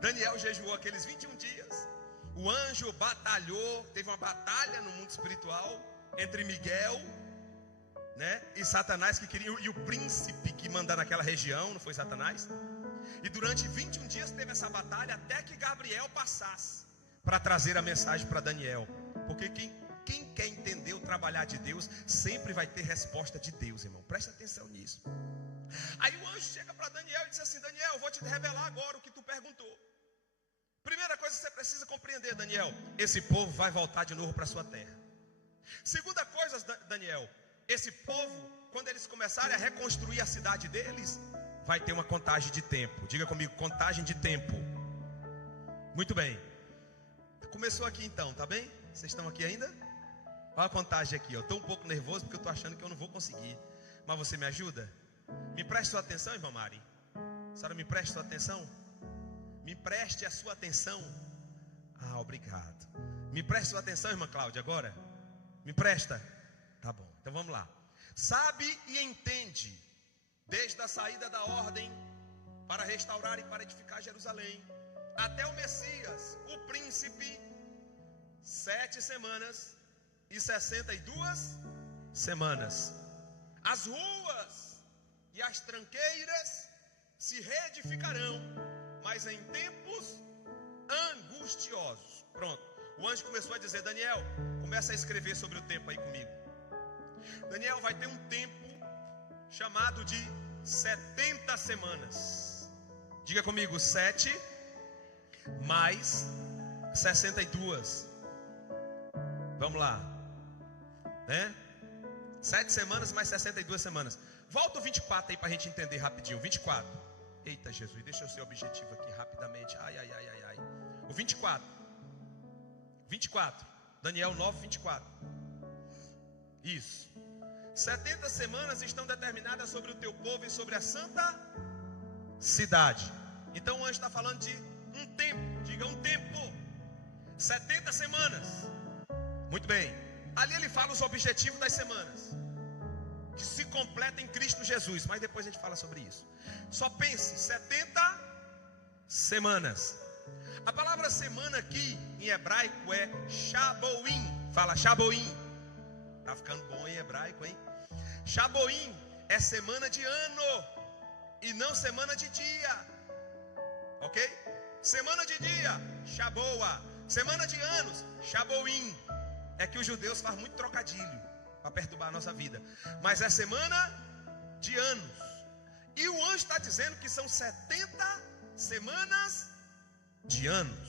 Daniel jejuou aqueles 21 dias. O anjo batalhou, teve uma batalha no mundo espiritual entre Miguel, né, e Satanás, que queria, e o príncipe que manda naquela região, não foi Satanás? E durante 21 dias teve essa batalha até que Gabriel passasse para trazer a mensagem para Daniel. Porque quem quer entender o trabalhar de Deus sempre vai ter resposta de Deus, irmão. Presta atenção nisso. Aí o anjo chega para Daniel e diz assim: Daniel, eu vou te revelar agora o que tu perguntou. Primeira coisa que você precisa compreender, Daniel: esse povo vai voltar de novo para sua terra. Segunda coisa, Daniel: esse povo, quando eles começarem a reconstruir a cidade deles, vai ter uma contagem de tempo. Diga comigo, contagem de tempo. Muito bem. Começou aqui então, tá bem? Vocês estão aqui ainda? Olha a contagem aqui, eu estou um pouco nervoso porque eu estou achando que eu não vou conseguir. Mas você me ajuda? Me preste sua atenção, irmã Mari. A senhora me preste sua atenção? Me preste a sua atenção. Ah, obrigado. Me preste sua atenção, irmã Cláudia, agora? Me presta? Tá bom, então vamos lá. Sabe e entende, desde a saída da ordem para restaurar e para edificar Jerusalém, até o Messias, o príncipe, 7 semanas e 62 semanas. As ruas e as tranqueiras se reedificarão, mas em tempos angustiosos. Pronto, o anjo começou a dizer: Daniel, começa a escrever sobre o tempo aí comigo. Daniel vai ter um tempo chamado de 70 semanas. Diga comigo, 7 mais 62. Vamos lá, né? 7 semanas mais 62 semanas. Volta o 24 aí para a gente entender rapidinho. 24. Eita Jesus, deixa eu ser objetivo aqui rapidamente. Ai. O 24. Daniel 9, 24. Isso. 70 semanas estão determinadas sobre o teu povo e sobre a santa cidade. Então o anjo está falando de um tempo. Diga um tempo. 70 semanas. Muito bem. Ali ele fala os objetivos das semanas, que se completa em Cristo Jesus. Mas depois a gente fala sobre isso. Só pense, 70 semanas. A palavra semana aqui em hebraico é Shaboim. Fala Shaboim. Tá ficando bom em hebraico, hein? Shaboim é semana de ano e não semana de dia. Ok? Semana de dia, Shaboa. Semana de anos, Shaboim. É que os judeus fazem muito trocadilho para perturbar a nossa vida. Mas é semana de anos. E o anjo está dizendo que são 70 semanas de anos.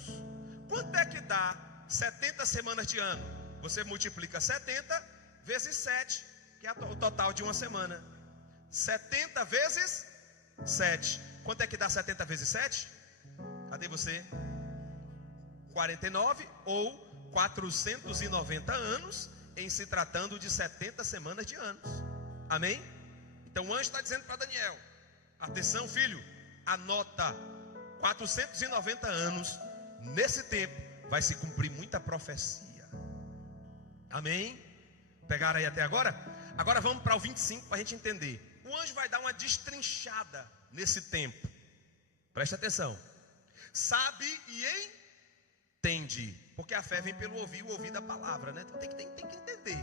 Quanto é que dá 70 semanas de ano? Você multiplica 70 vezes 7, que é o total de uma semana. 70 vezes 7. Quanto é que dá 70 vezes 7? Cadê você? 49 ou 490 anos, em se tratando de 70 semanas de anos. Amém? Então o anjo está dizendo para Daniel: atenção, filho, anota, 490 anos. Nesse tempo vai se cumprir muita profecia. Amém? Pegaram aí até agora? Agora vamos para o 25 para a gente entender. O anjo vai dar uma destrinchada nesse tempo. Presta atenção. Sabe e entende, porque a fé vem pelo ouvir, o ouvir da palavra, né? Então tem que entender.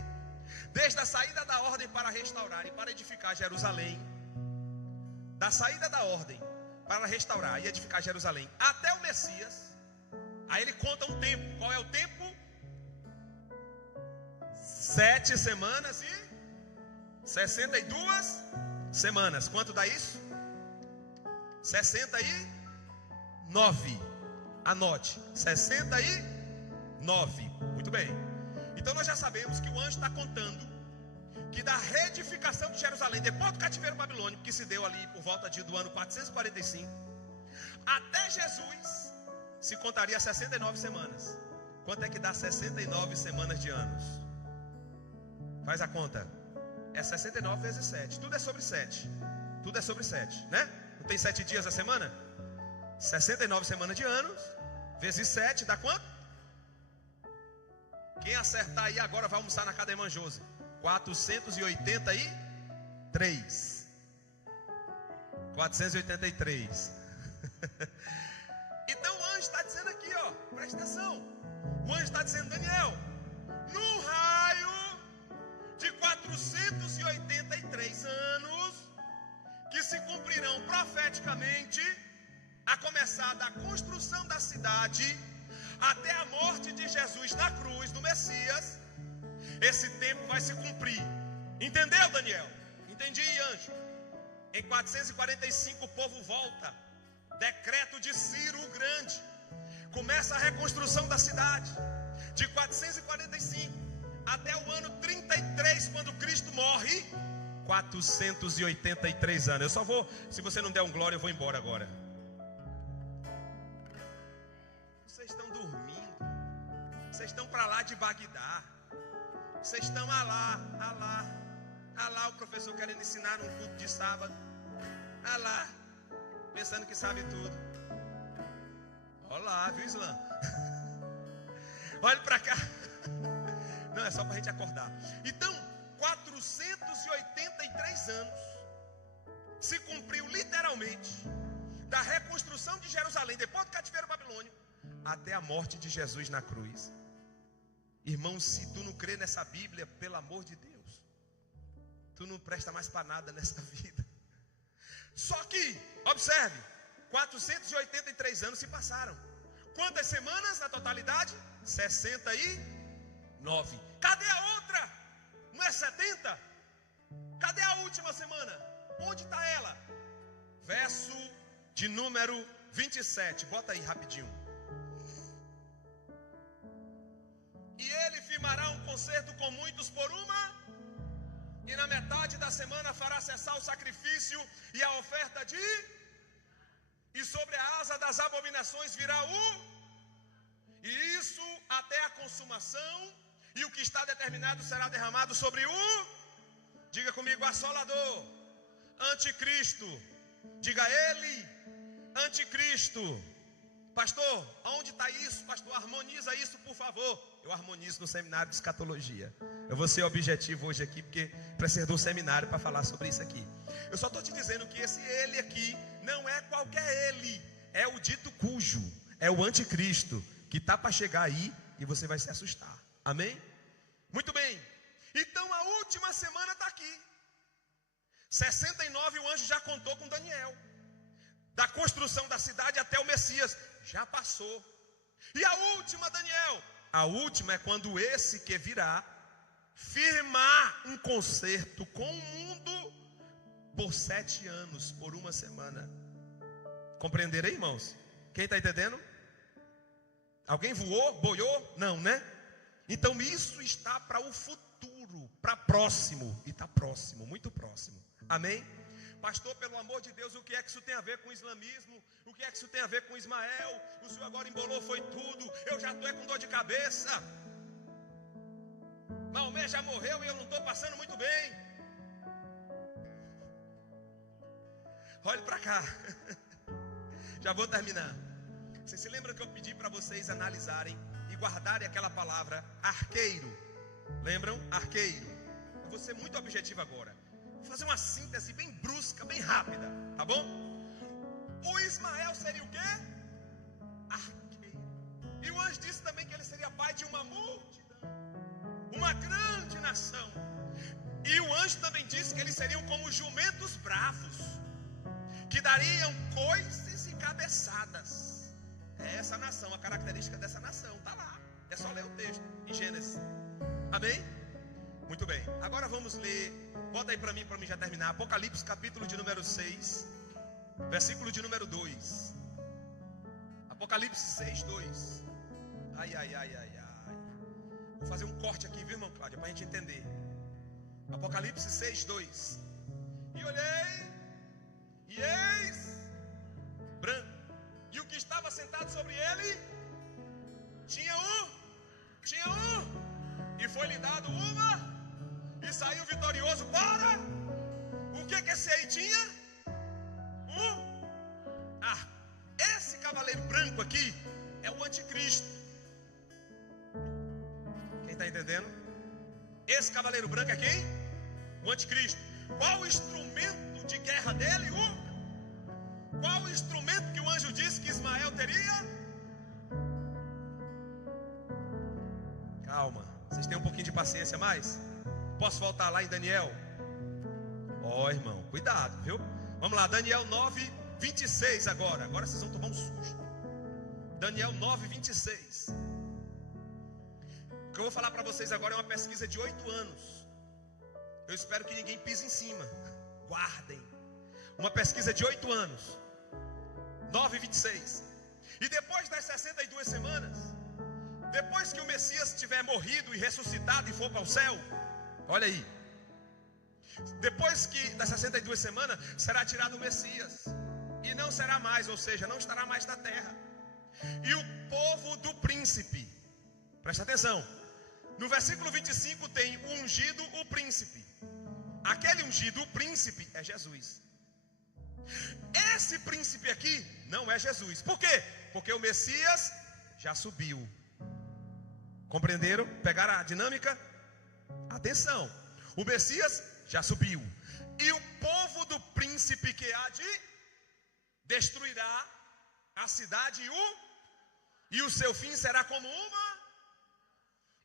Desde a saída da ordem para restaurar e para edificar Jerusalém, da saída da ordem para restaurar e edificar Jerusalém até o Messias, aí ele conta um tempo. Qual é o tempo? 7 semanas e 62 semanas. Quanto dá isso? 69. Anote, 69. Muito bem. Então nós já sabemos que o anjo está contando que da reedificação de Jerusalém, depois do cativeiro babilônico, que se deu ali por volta do ano 445, até Jesus, se contaria 69 semanas. Quanto é que dá 69 semanas de anos? Faz a conta. É 69 vezes 7. Tudo é sobre 7. Tudo é sobre 7, né? Não tem 7 dias a semana? 69 semanas de anos vezes 7 dá quanto? Quem acertar aí agora vai almoçar na casa da irmã Josi. 483. 483. Então o anjo está dizendo aqui, ó, presta atenção. O anjo está dizendo: Daniel, no raio de 483 anos, que se cumprirão profeticamente, a começar da construção da cidade até a morte de Jesus na cruz, do Messias, esse tempo vai se cumprir. Entendeu, Daniel? Entendi, anjo. Em 445 o povo volta. Decreto de Ciro o Grande. Começa a reconstrução da cidade. De 445 até o ano 33, quando Cristo morre. 483 anos. Eu só vou, se você não der um glória, eu vou embora agora. Vocês estão dormindo. Vocês estão para lá de Bagdá. Vocês estão alá, o professor querendo ensinar um culto de sábado. Alá, pensando que sabe tudo. Olá, viu, Islã? Olhe para cá. Não, é só para a gente acordar. Então, 483 anos se cumpriu literalmente da reconstrução de Jerusalém depois do cativeiro babilônio até a morte de Jesus na cruz. Irmão, se tu não crê nessa Bíblia, pelo amor de Deus, tu não presta mais para nada nessa vida. Só que, observe, 483 anos se passaram. Quantas semanas na totalidade? 69. Cadê a outra? Não é 70? Cadê a última semana? Onde está ela? Verso de número 27. Bota aí rapidinho. E ele firmará um concerto com muitos por uma, e na metade da semana fará cessar o sacrifício e a oferta de, e sobre a asa das abominações virá e isso até a consumação, e o que está determinado será derramado sobre diga comigo, assolador, anticristo. Diga ele, anticristo. Pastor, aonde está isso? Pastor, harmoniza isso, por favor. Eu harmonizo no seminário de escatologia. Eu vou ser objetivo hoje aqui, porque precisa de um seminário para falar sobre isso aqui. Eu só estou te dizendo que esse ele aqui não é qualquer ele. É o dito cujo, é o anticristo, que está para chegar aí e você vai se assustar. Amém? Muito bem. Então a última semana está aqui. 69 o anjo já contou com Daniel. Da construção da cidade até o Messias. Já passou. E a última, Daniel? A última é quando esse que virá firmar um concerto com o mundo por 7 anos, por uma semana. Compreenderem, irmãos? Quem está entendendo? Alguém voou? Boiou? Não, né? Então isso está para o futuro, para próximo. E está próximo, muito próximo. Amém? Pastor, pelo amor de Deus, o que é que isso tem a ver com o islamismo? O que é que isso tem a ver com Ismael? O senhor agora embolou, foi tudo. Eu já estou com dor de cabeça. Maomé já morreu e eu não estou passando muito bem. Olhe para cá. Já vou terminar. Vocês se lembram que eu pedi para vocês analisarem e guardarem aquela palavra arqueiro? Lembram? Arqueiro. Eu vou ser muito objetivo agora. Vou fazer uma síntese bem brusca, bem rápida, tá bom? O Ismael seria o quê? Arqueiro. E o anjo disse também que ele seria pai de uma multidão, uma grande nação. E o anjo também disse que eles seriam como jumentos bravos, que dariam coices e cabeçadas. É essa nação, a característica dessa nação, está lá. É só ler o texto em Gênesis. Amém? Muito bem, agora vamos ler. Bota aí para mim já terminar. Apocalipse capítulo de número 6, versículo de número 2. Apocalipse 6, 2. Ai. Vou fazer um corte aqui, viu, irmão Cláudio, para a gente entender. Apocalipse 6, 2. E olhei, e eis branco, e o que estava sentado sobre ele tinha e foi-lhe dado uma, e saiu vitorioso para o que esse aí tinha? Esse cavaleiro branco aqui é o anticristo. Quem está entendendo? Esse cavaleiro branco é quem? O anticristo. Qual o instrumento de guerra dele? Qual o instrumento que o anjo disse que Ismael teria? Calma, vocês têm um pouquinho de paciência mais? Posso voltar lá em Daniel? Irmão, cuidado, viu? Vamos lá, Daniel 9, 26 agora. Agora vocês vão tomar um susto. Daniel 9, 26. O que eu vou falar para vocês agora é uma pesquisa de 8 anos. Eu espero que ninguém pise em cima. Guardem. Uma pesquisa de 8 anos. 9, 26. E depois das 62 semanas, depois que o Messias tiver morrido e ressuscitado e for para o céu, olha aí, Depois das 62 semanas, será tirado o Messias. E não será mais, ou seja, não estará mais na terra. E o povo do príncipe, presta atenção, no versículo 25 tem o ungido, o príncipe. Aquele ungido, o príncipe, é Jesus. Esse príncipe aqui não é Jesus. Por quê? Porque o Messias já subiu. Compreenderam? Pegaram a dinâmica? Atenção, o Messias já subiu. E o povo do príncipe que há de destruirá a cidade e o seu fim será como uma,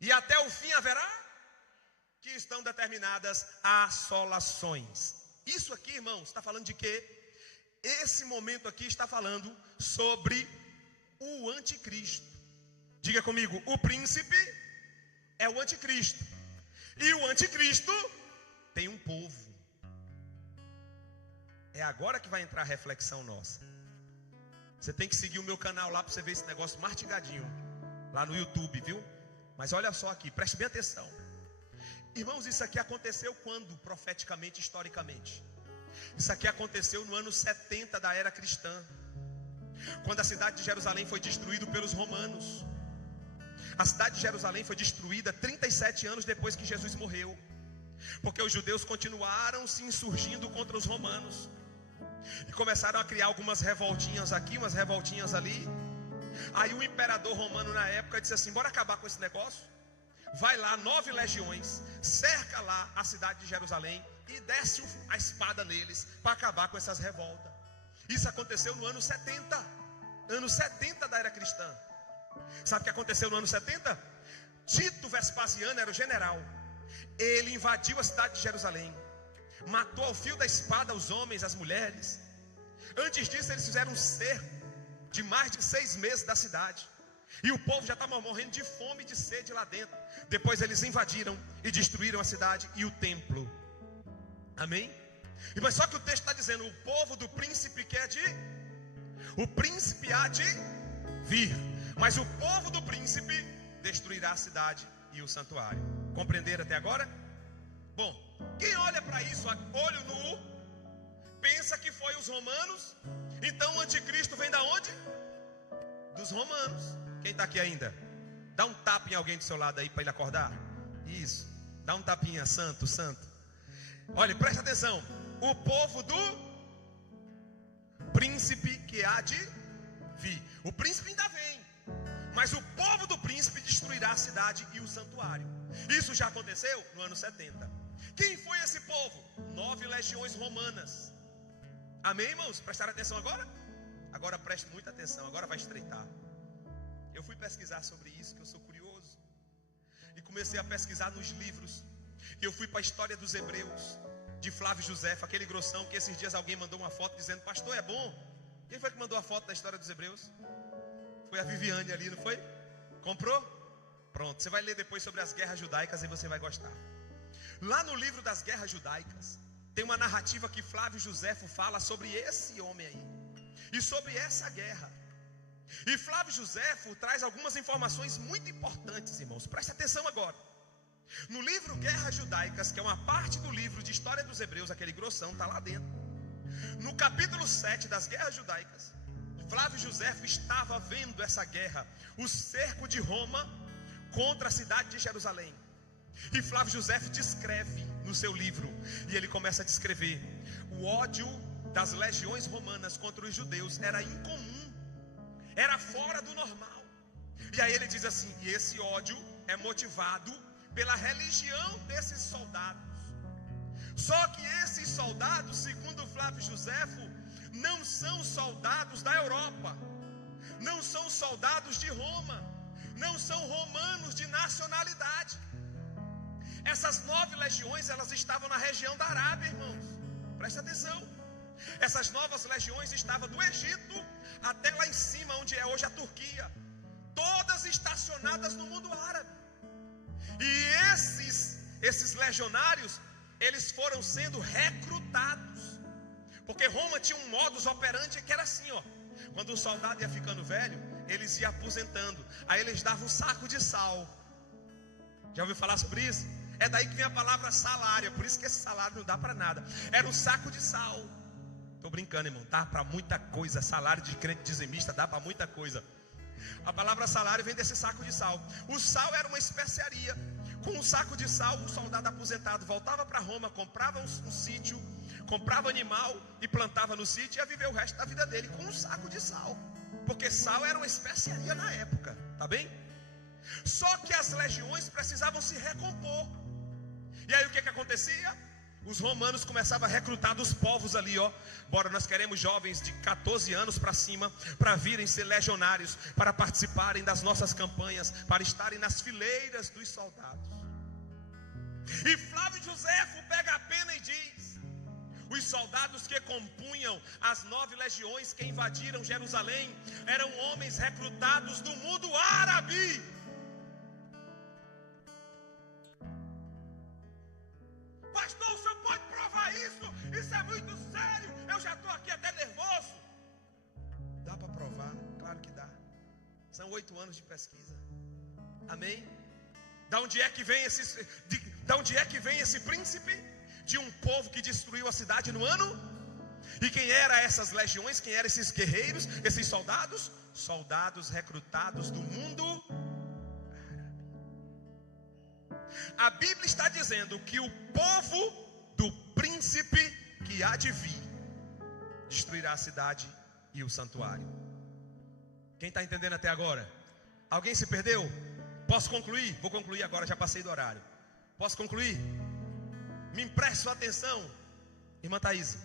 e até o fim haverá, que estão determinadas assolações. Isso aqui, irmãos, está falando de quê? Esse momento aqui está falando sobre o anticristo. Diga comigo, o príncipe é o anticristo. E o anticristo tem um povo. É agora que vai entrar a reflexão nossa. Você tem que seguir o meu canal lá para você ver esse negócio mastigadinho lá no YouTube, viu? Mas olha só aqui, preste bem atenção. Irmãos, isso aqui aconteceu quando? Profeticamente, historicamente. Isso aqui aconteceu no ano 70 da era cristã, quando a cidade de Jerusalém foi destruída pelos romanos. A cidade de Jerusalém foi destruída 37 anos depois que Jesus morreu, porque os judeus continuaram se insurgindo contra os romanos, e começaram a criar algumas revoltinhas aqui, umas revoltinhas ali. Aí o imperador romano na época disse assim: bora acabar com esse negócio. Vai lá 9 legiões, cerca lá a cidade de Jerusalém e desce a espada neles para acabar com essas revoltas. Isso aconteceu no ano 70, ano 70 da era cristã. Sabe o que aconteceu no ano 70? Tito Vespasiano era o general. Ele invadiu a cidade de Jerusalém, matou ao fio da espada os homens, as mulheres. Antes disso eles fizeram um cerco de mais de 6 meses da cidade, e o povo já estava morrendo de fome e de sede lá dentro. Depois eles invadiram e destruíram a cidade e o templo. Amém? Mas só que o texto está dizendo: o povo do príncipe que é o príncipe há de vir, mas o povo do príncipe destruirá a cidade e o santuário. Compreenderam até agora? Bom, quem olha para isso a olho nu pensa que foi os romanos. Então o anticristo vem da onde? Dos romanos. Quem está aqui ainda? Dá um tapa em alguém do seu lado aí para ele acordar. Isso, dá um tapinha, santo, santo. Olha, presta atenção. O povo do príncipe que há de vir. O príncipe ainda vem, mas o povo do príncipe destruirá a cidade e o santuário. Isso já aconteceu no ano 70. Quem foi esse povo? 9 legiões romanas. Amém, irmãos? Prestaram atenção agora? Agora preste muita atenção, agora vai estreitar. Eu fui pesquisar sobre isso, que eu sou curioso, e comecei a pesquisar nos livros. E eu fui para a história dos Hebreus, de Flávio Josefo, aquele grossão que esses dias alguém mandou uma foto dizendo: pastor, é bom. Quem foi que mandou a foto da história dos Hebreus? Foi a Viviane ali, não foi? Comprou? Pronto, você vai ler depois sobre as guerras judaicas e você vai gostar. Lá no livro das guerras judaicas tem uma narrativa que Flávio Josefo fala sobre esse homem aí e sobre essa guerra. E Flávio Josefo traz algumas informações muito importantes, irmãos. Preste atenção agora. No livro Guerras Judaicas, que é uma parte do livro de História dos Hebreus, aquele grossão está lá dentro. No capítulo 7 das Guerras Judaicas, Flávio Josefo estava vendo essa guerra, o cerco de Roma contra a cidade de Jerusalém. E Flávio Josefo descreve no seu livro, e ele começa a descrever: o ódio das legiões romanas contra os judeus era incomum, era fora do normal. E aí ele diz assim: e esse ódio é motivado pela religião desses soldados. Só que esses soldados, segundo Flávio Josefo, não são soldados da Europa, não são soldados de Roma, não são romanos de nacionalidade. Essas 9 legiões, elas estavam na região da Arábia, irmãos. Presta atenção. Essas novas legiões estavam do Egito até lá em cima, onde é hoje a Turquia, todas estacionadas no mundo árabe. E esses legionários, eles foram sendo recrutados, porque Roma tinha um modus operandi que era assim, ó: quando o soldado ia ficando velho, eles iam aposentando, aí eles davam um saco de sal. Já ouviu falar sobre isso? É daí que vem a palavra salário. É por isso que esse salário não dá para nada. Era um saco de sal. Estou brincando, irmão. Dá para muita coisa. Salário de crente dizimista dá para muita coisa. A palavra salário vem desse saco de sal. O sal era uma especiaria. Com um saco de sal, o soldado aposentado voltava para Roma, comprava um sítio, comprava animal e plantava no sítio e ia viver o resto da vida dele com um saco de sal. Porque sal era uma especiaria na época, tá bem? Só que as legiões precisavam se recompor. E aí o que acontecia? Os romanos começavam a recrutar dos povos ali, ó. Bora, nós queremos jovens de 14 anos para cima, para virem ser legionários, para participarem das nossas campanhas, para estarem nas fileiras dos soldados. E Flávio Josefo pega a pena e diz: os soldados que compunham as 9 legiões que invadiram Jerusalém eram homens recrutados do mundo árabe. Pastor, o senhor pode provar isso? Isso é muito sério. Eu já estou aqui até nervoso. Dá para provar? Claro que dá. São 8 anos de pesquisa. Amém? Da onde é que vem esse príncipe? De um povo que destruiu a cidade no ano? E quem eram essas legiões? Quem eram esses guerreiros? Esses soldados? Soldados recrutados do mundo árabe. A Bíblia está dizendo que o povo do príncipe que há de vir destruirá a cidade e o santuário. Quem está entendendo até agora? Alguém se perdeu? Posso concluir? Vou concluir agora, já passei do horário. Posso concluir? Me empreste sua atenção, irmã Thaís.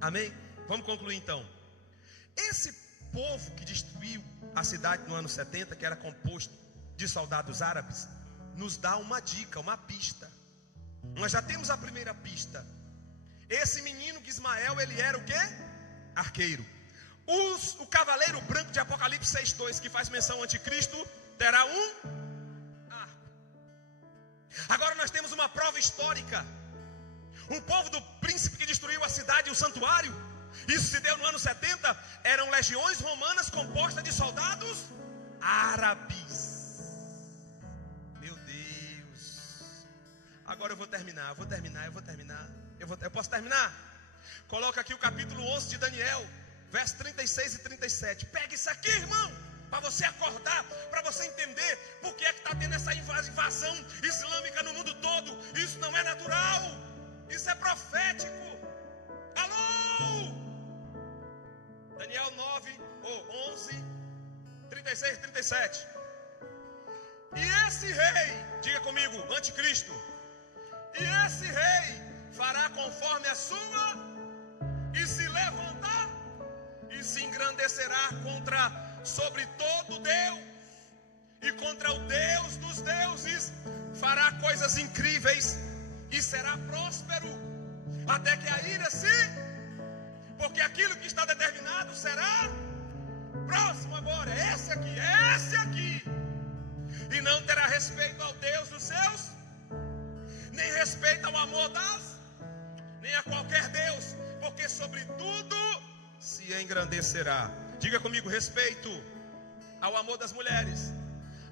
Amém? Vamos concluir então. Esse povo que destruiu a cidade no ano 70, que era composto de soldados árabes, nos dá uma dica, uma pista. Nós já temos a primeira pista. Esse menino que Ismael, ele era o quê? Arqueiro. O cavaleiro branco de Apocalipse 6:2, que faz menção ao anticristo, terá um arco. Agora nós temos uma prova histórica. Um povo do príncipe que destruiu a cidade e o santuário, isso se deu no ano 70, eram legiões romanas compostas de soldados árabes. Meu Deus. Agora eu vou terminar. Eu posso terminar? Coloca aqui o capítulo 11 de Daniel, versos 36 e 37. Pega isso aqui, irmão, para você acordar, para você entender por que é que está tendo essa invasão islâmica no mundo todo. Isso não é natural, isso é profético. Alô? Daniel 11, 36 e 37. E esse rei, diga comigo, anticristo, e esse rei fará conforme a sua, e se levantar, e se engrandecerá sobre todo Deus, e contra o Deus dos deuses, fará coisas incríveis, e será próspero, até que a ira porque aquilo que está determinado será próximo agora, é esse aqui, e não terá respeito ao Deus dos seus, nem respeito ao amor nem a qualquer Deus, porque sobre tudo se engrandecerá. Diga comigo, respeito ao amor das mulheres.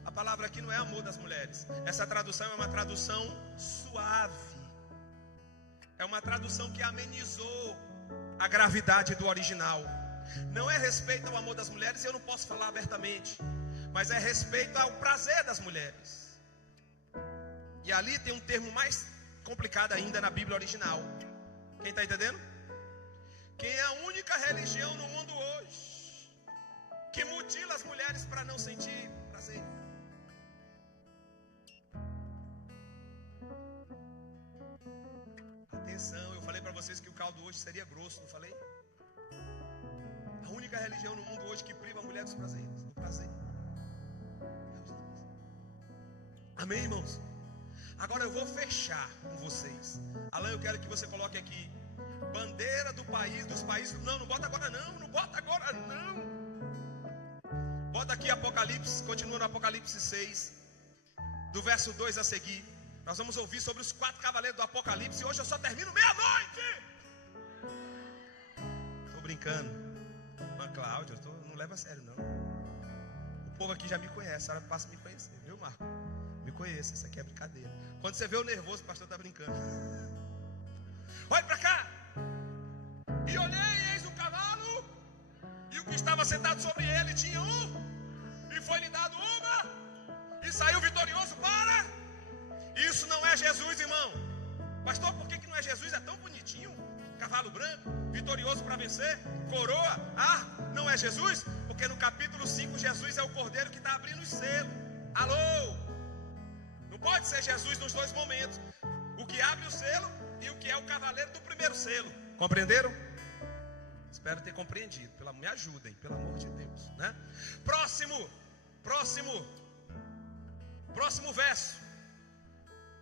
A palavra aqui não é amor das mulheres. Essa tradução é uma tradução suave. É uma tradução que amenizou a gravidade do original. Não é respeito ao amor das mulheres, eu não posso falar abertamente, mas é respeito ao prazer das mulheres. E ali tem um termo mais complicado ainda na Bíblia original. Quem está entendendo? Quem é a única religião no mundo hoje que mutila as mulheres para não sentir prazer? Atenção, eu falei para vocês que o caldo hoje seria grosso, não falei? A única religião no mundo hoje que priva a mulher dos prazeres, do prazer. Amém, irmãos? Agora eu vou fechar com vocês. Alain, eu quero que você coloque aqui bandeira dos países. Não bota agora não. Bota aqui Apocalipse, continua no Apocalipse 6, do verso 2 a seguir. Nós vamos ouvir sobre os 4 cavaleiros do Apocalipse. E hoje eu só termino meia-noite. Estou brincando. Mas Cláudio, não leva a sério não. O povo aqui já me conhece, a hora passa a me conhecer, viu, Marco? Me conheço, isso aqui é brincadeira. Quando você vê o nervoso, o pastor está brincando. Olhe para cá. E olhei, e eis um cavalo, e o que estava sentado sobre ele tinha e foi-lhe dado uma, e saiu vitorioso para. Isso não é Jesus, irmão. Pastor, por que não é Jesus? É tão bonitinho. Cavalo branco, vitorioso para vencer, coroa, não é Jesus? Porque no capítulo 5, Jesus é o cordeiro que está abrindo os selos. Alô? Não pode ser Jesus nos dois momentos. O que abre o selo e o que é o cavaleiro do primeiro selo. Compreenderam? Espero ter compreendido. Me ajudem, pelo amor de Deus, né? Próximo verso.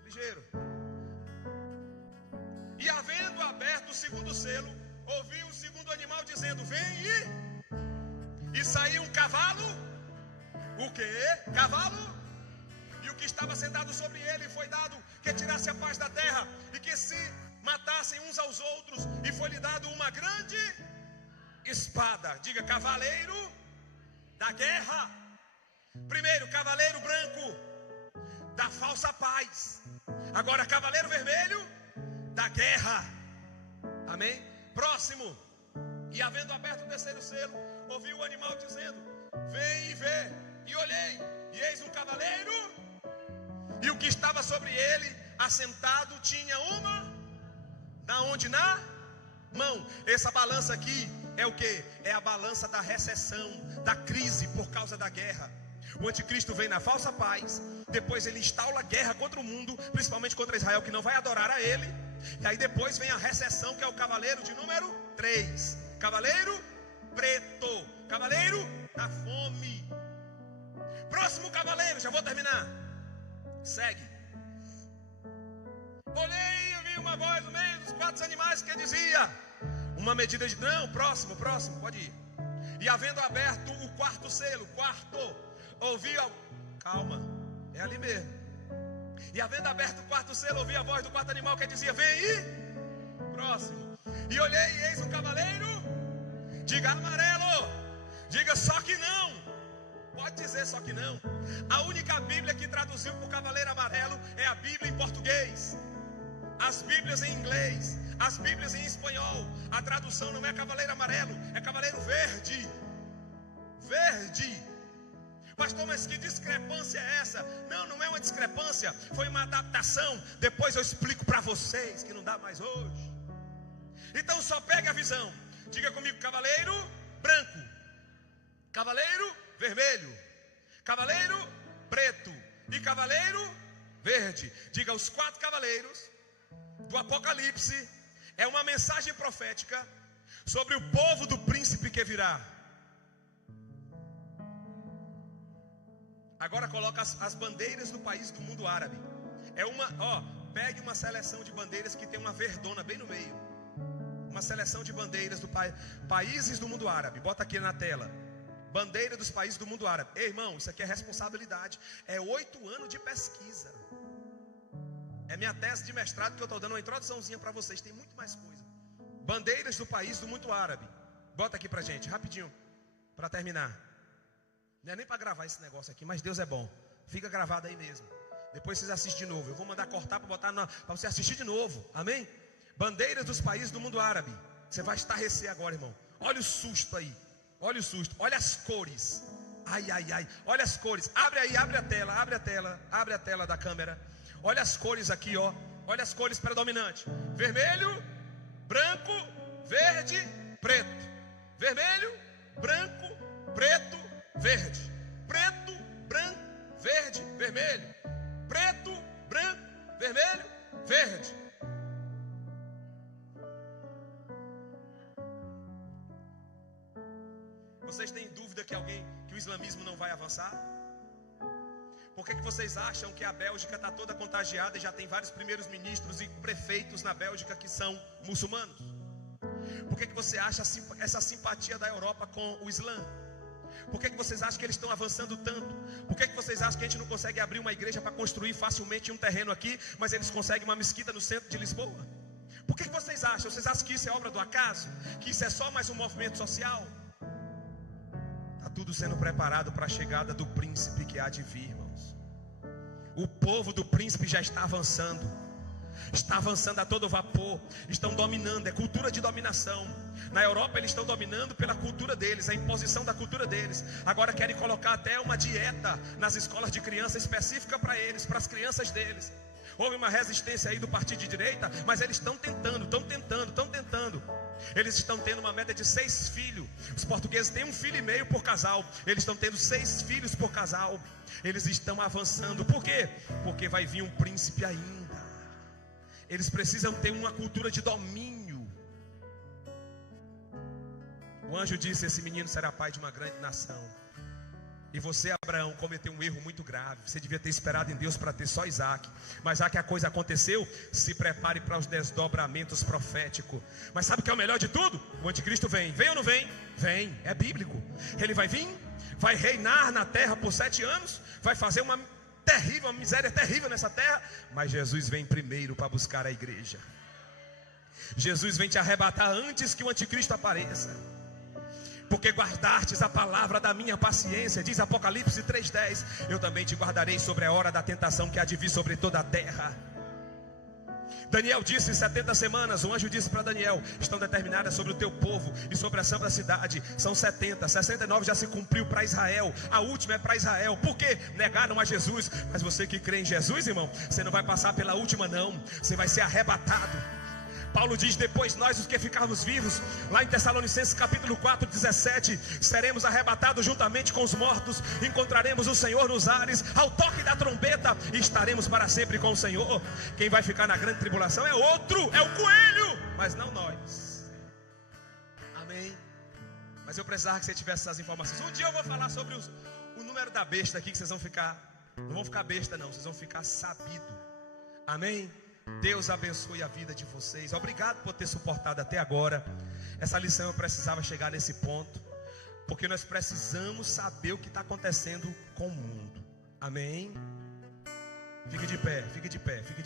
Ligeiro. E havendo aberto o segundo selo, ouvi o segundo animal dizendo: vem e saiu um cavalo. O quê? Cavalo. E o que estava sentado sobre ele foi dado que tirasse a paz da terra e que se matassem uns aos outros, e foi-lhe dado uma grande espada. Diga: cavaleiro da guerra. Primeiro, cavaleiro branco da falsa paz. Agora, cavaleiro vermelho da guerra. Amém? Próximo. E havendo aberto o terceiro selo, ouvi o animal dizendo: vem e vê. E olhei, e eis um cavaleiro, e o que estava sobre ele assentado tinha uma, na onde? Na mão. Essa balança aqui é o que? É a balança da recessão, da crise por causa da guerra. O anticristo vem na falsa paz, depois ele instaura a guerra contra o mundo, principalmente contra Israel, que não vai adorar a ele. E aí depois vem a recessão, que é o cavaleiro de número 3. Cavaleiro preto, cavaleiro da fome. Próximo cavaleiro, já vou terminar. Segue. Olhei e vi uma voz no meio dos 4 animais que dizia: uma medida de... Não, próximo, pode ir. E havendo aberto o quarto selo, ouvi calma, é ali mesmo. E havendo aberto o quarto selo, ouvi a voz do quarto animal que dizia: vem aí. Próximo. E olhei e eis um cavaleiro. Diga amarelo. Diga só que não. Pode dizer só que não. A única Bíblia que traduziu por cavaleiro amarelo é a Bíblia em português. As Bíblias em inglês, as Bíblias em espanhol, a tradução não é cavaleiro amarelo, é cavaleiro verde. Verde. Pastor, mas que discrepância é essa? Não é uma discrepância, foi uma adaptação. Depois eu explico para vocês, que não dá mais hoje. Então só pegue a visão. Diga comigo: cavaleiro branco, cavaleiro vermelho, cavaleiro preto e cavaleiro verde. Diga: os 4 cavaleiros do Apocalipse é uma mensagem profética sobre o povo do príncipe que virá. Agora coloca as bandeiras do país do mundo árabe. Pegue uma seleção de bandeiras que tem uma verdona bem no meio. Uma seleção de bandeiras do países do mundo árabe. Bota aqui na tela. Bandeira dos países do mundo árabe. Ei, irmão, isso aqui é responsabilidade. É 8 anos de pesquisa. É minha tese de mestrado que eu estou dando uma introduçãozinha para vocês. Tem muito mais coisa. Bandeiras do país do mundo árabe. Bota aqui pra gente, rapidinho, para terminar. Não é nem para gravar esse negócio aqui, mas Deus é bom. Fica gravado aí mesmo. Depois vocês assistem de novo. Eu vou mandar cortar para botar para você assistir de novo. Amém? Bandeiras dos países do mundo árabe. Você vai estarrecer agora, irmão. Olha o susto aí. Olha o susto. Olha as cores. Ai. Olha as cores. Abre aí, abre a tela da câmera. Olha as cores aqui, ó. Olha as cores predominantes. Vermelho, branco, verde, preto. Vermelho, branco, preto, verde. Preto, branco, verde, vermelho. Preto, branco, vermelho, verde. Vocês têm dúvida que o islamismo não vai avançar? Por que vocês acham que a Bélgica está toda contagiada e já tem vários primeiros ministros e prefeitos na Bélgica que são muçulmanos? Por que você acha essa simpatia da Europa com o Islã? Por que vocês acham que eles estão avançando tanto? Por que vocês acham que a gente não consegue abrir uma igreja para construir facilmente um terreno aqui, mas eles conseguem uma mesquita no centro de Lisboa? Por que vocês acham? Vocês acham que isso é obra do acaso? Que isso é só mais um movimento social? Está tudo sendo preparado para a chegada do príncipe que há de vir, irmãos. O povo do príncipe já está avançando. Está avançando a todo vapor. Estão dominando, é cultura de dominação. Na Europa eles estão dominando pela cultura deles, a imposição da cultura deles. Agora querem colocar até uma dieta nas escolas de criança específica para eles, para as crianças deles. Houve uma resistência aí do partido de direita, mas eles estão tentando. Eles estão tendo uma média de 6 filhos. Os portugueses têm 1,5 filho por casal. Eles estão tendo 6 filhos por casal. Eles estão avançando. Por quê? Porque vai vir um príncipe ainda. Eles precisam ter uma cultura de domínio. O anjo disse: esse menino será pai de uma grande nação. E você, Abraão, cometeu um erro muito grave. Você devia ter esperado em Deus para ter só Isaac. Mas já que a coisa aconteceu, se prepare para os desdobramentos proféticos. Mas sabe o que é o melhor de tudo? O anticristo vem. Vem ou não vem? Vem, é bíblico. Ele vai vir, vai reinar na terra por 7 anos, vai fazer uma miséria terrível nessa terra. Mas Jesus vem primeiro para buscar a igreja. Jesus vem te arrebatar antes que o anticristo apareça. Porque guardastes a palavra da minha paciência, diz Apocalipse 3:10. Eu também te guardarei sobre a hora da tentação que há de vir sobre toda a terra. Daniel disse: 70 semanas, o anjo disse para Daniel, estão determinadas sobre o teu povo e sobre a santa cidade. São 70, 69 já se cumpriu para Israel. A última é para Israel. Por quê? Negaram a Jesus. Mas você que crê em Jesus, irmão, você não vai passar pela última não. Você vai ser arrebatado. Paulo diz: depois nós, os que ficarmos vivos, lá em Tessalonicenses capítulo 4:17, seremos arrebatados juntamente com os mortos, encontraremos o Senhor nos ares, ao toque da trombeta, e estaremos para sempre com o Senhor. Quem vai ficar na grande tribulação é outro, é o coelho, mas não nós. Amém? Mas eu precisava que você tivesse essas informações. Um dia eu vou falar sobre o número da besta aqui, que vocês vão ficar, não vão ficar besta não, vocês vão ficar sabido. Amém? Deus abençoe a vida de vocês. Obrigado por ter suportado até agora. Essa lição eu precisava chegar nesse ponto, porque nós precisamos saber o que está acontecendo com o mundo. Amém? Fique de pé, fique de pé, fique de pé.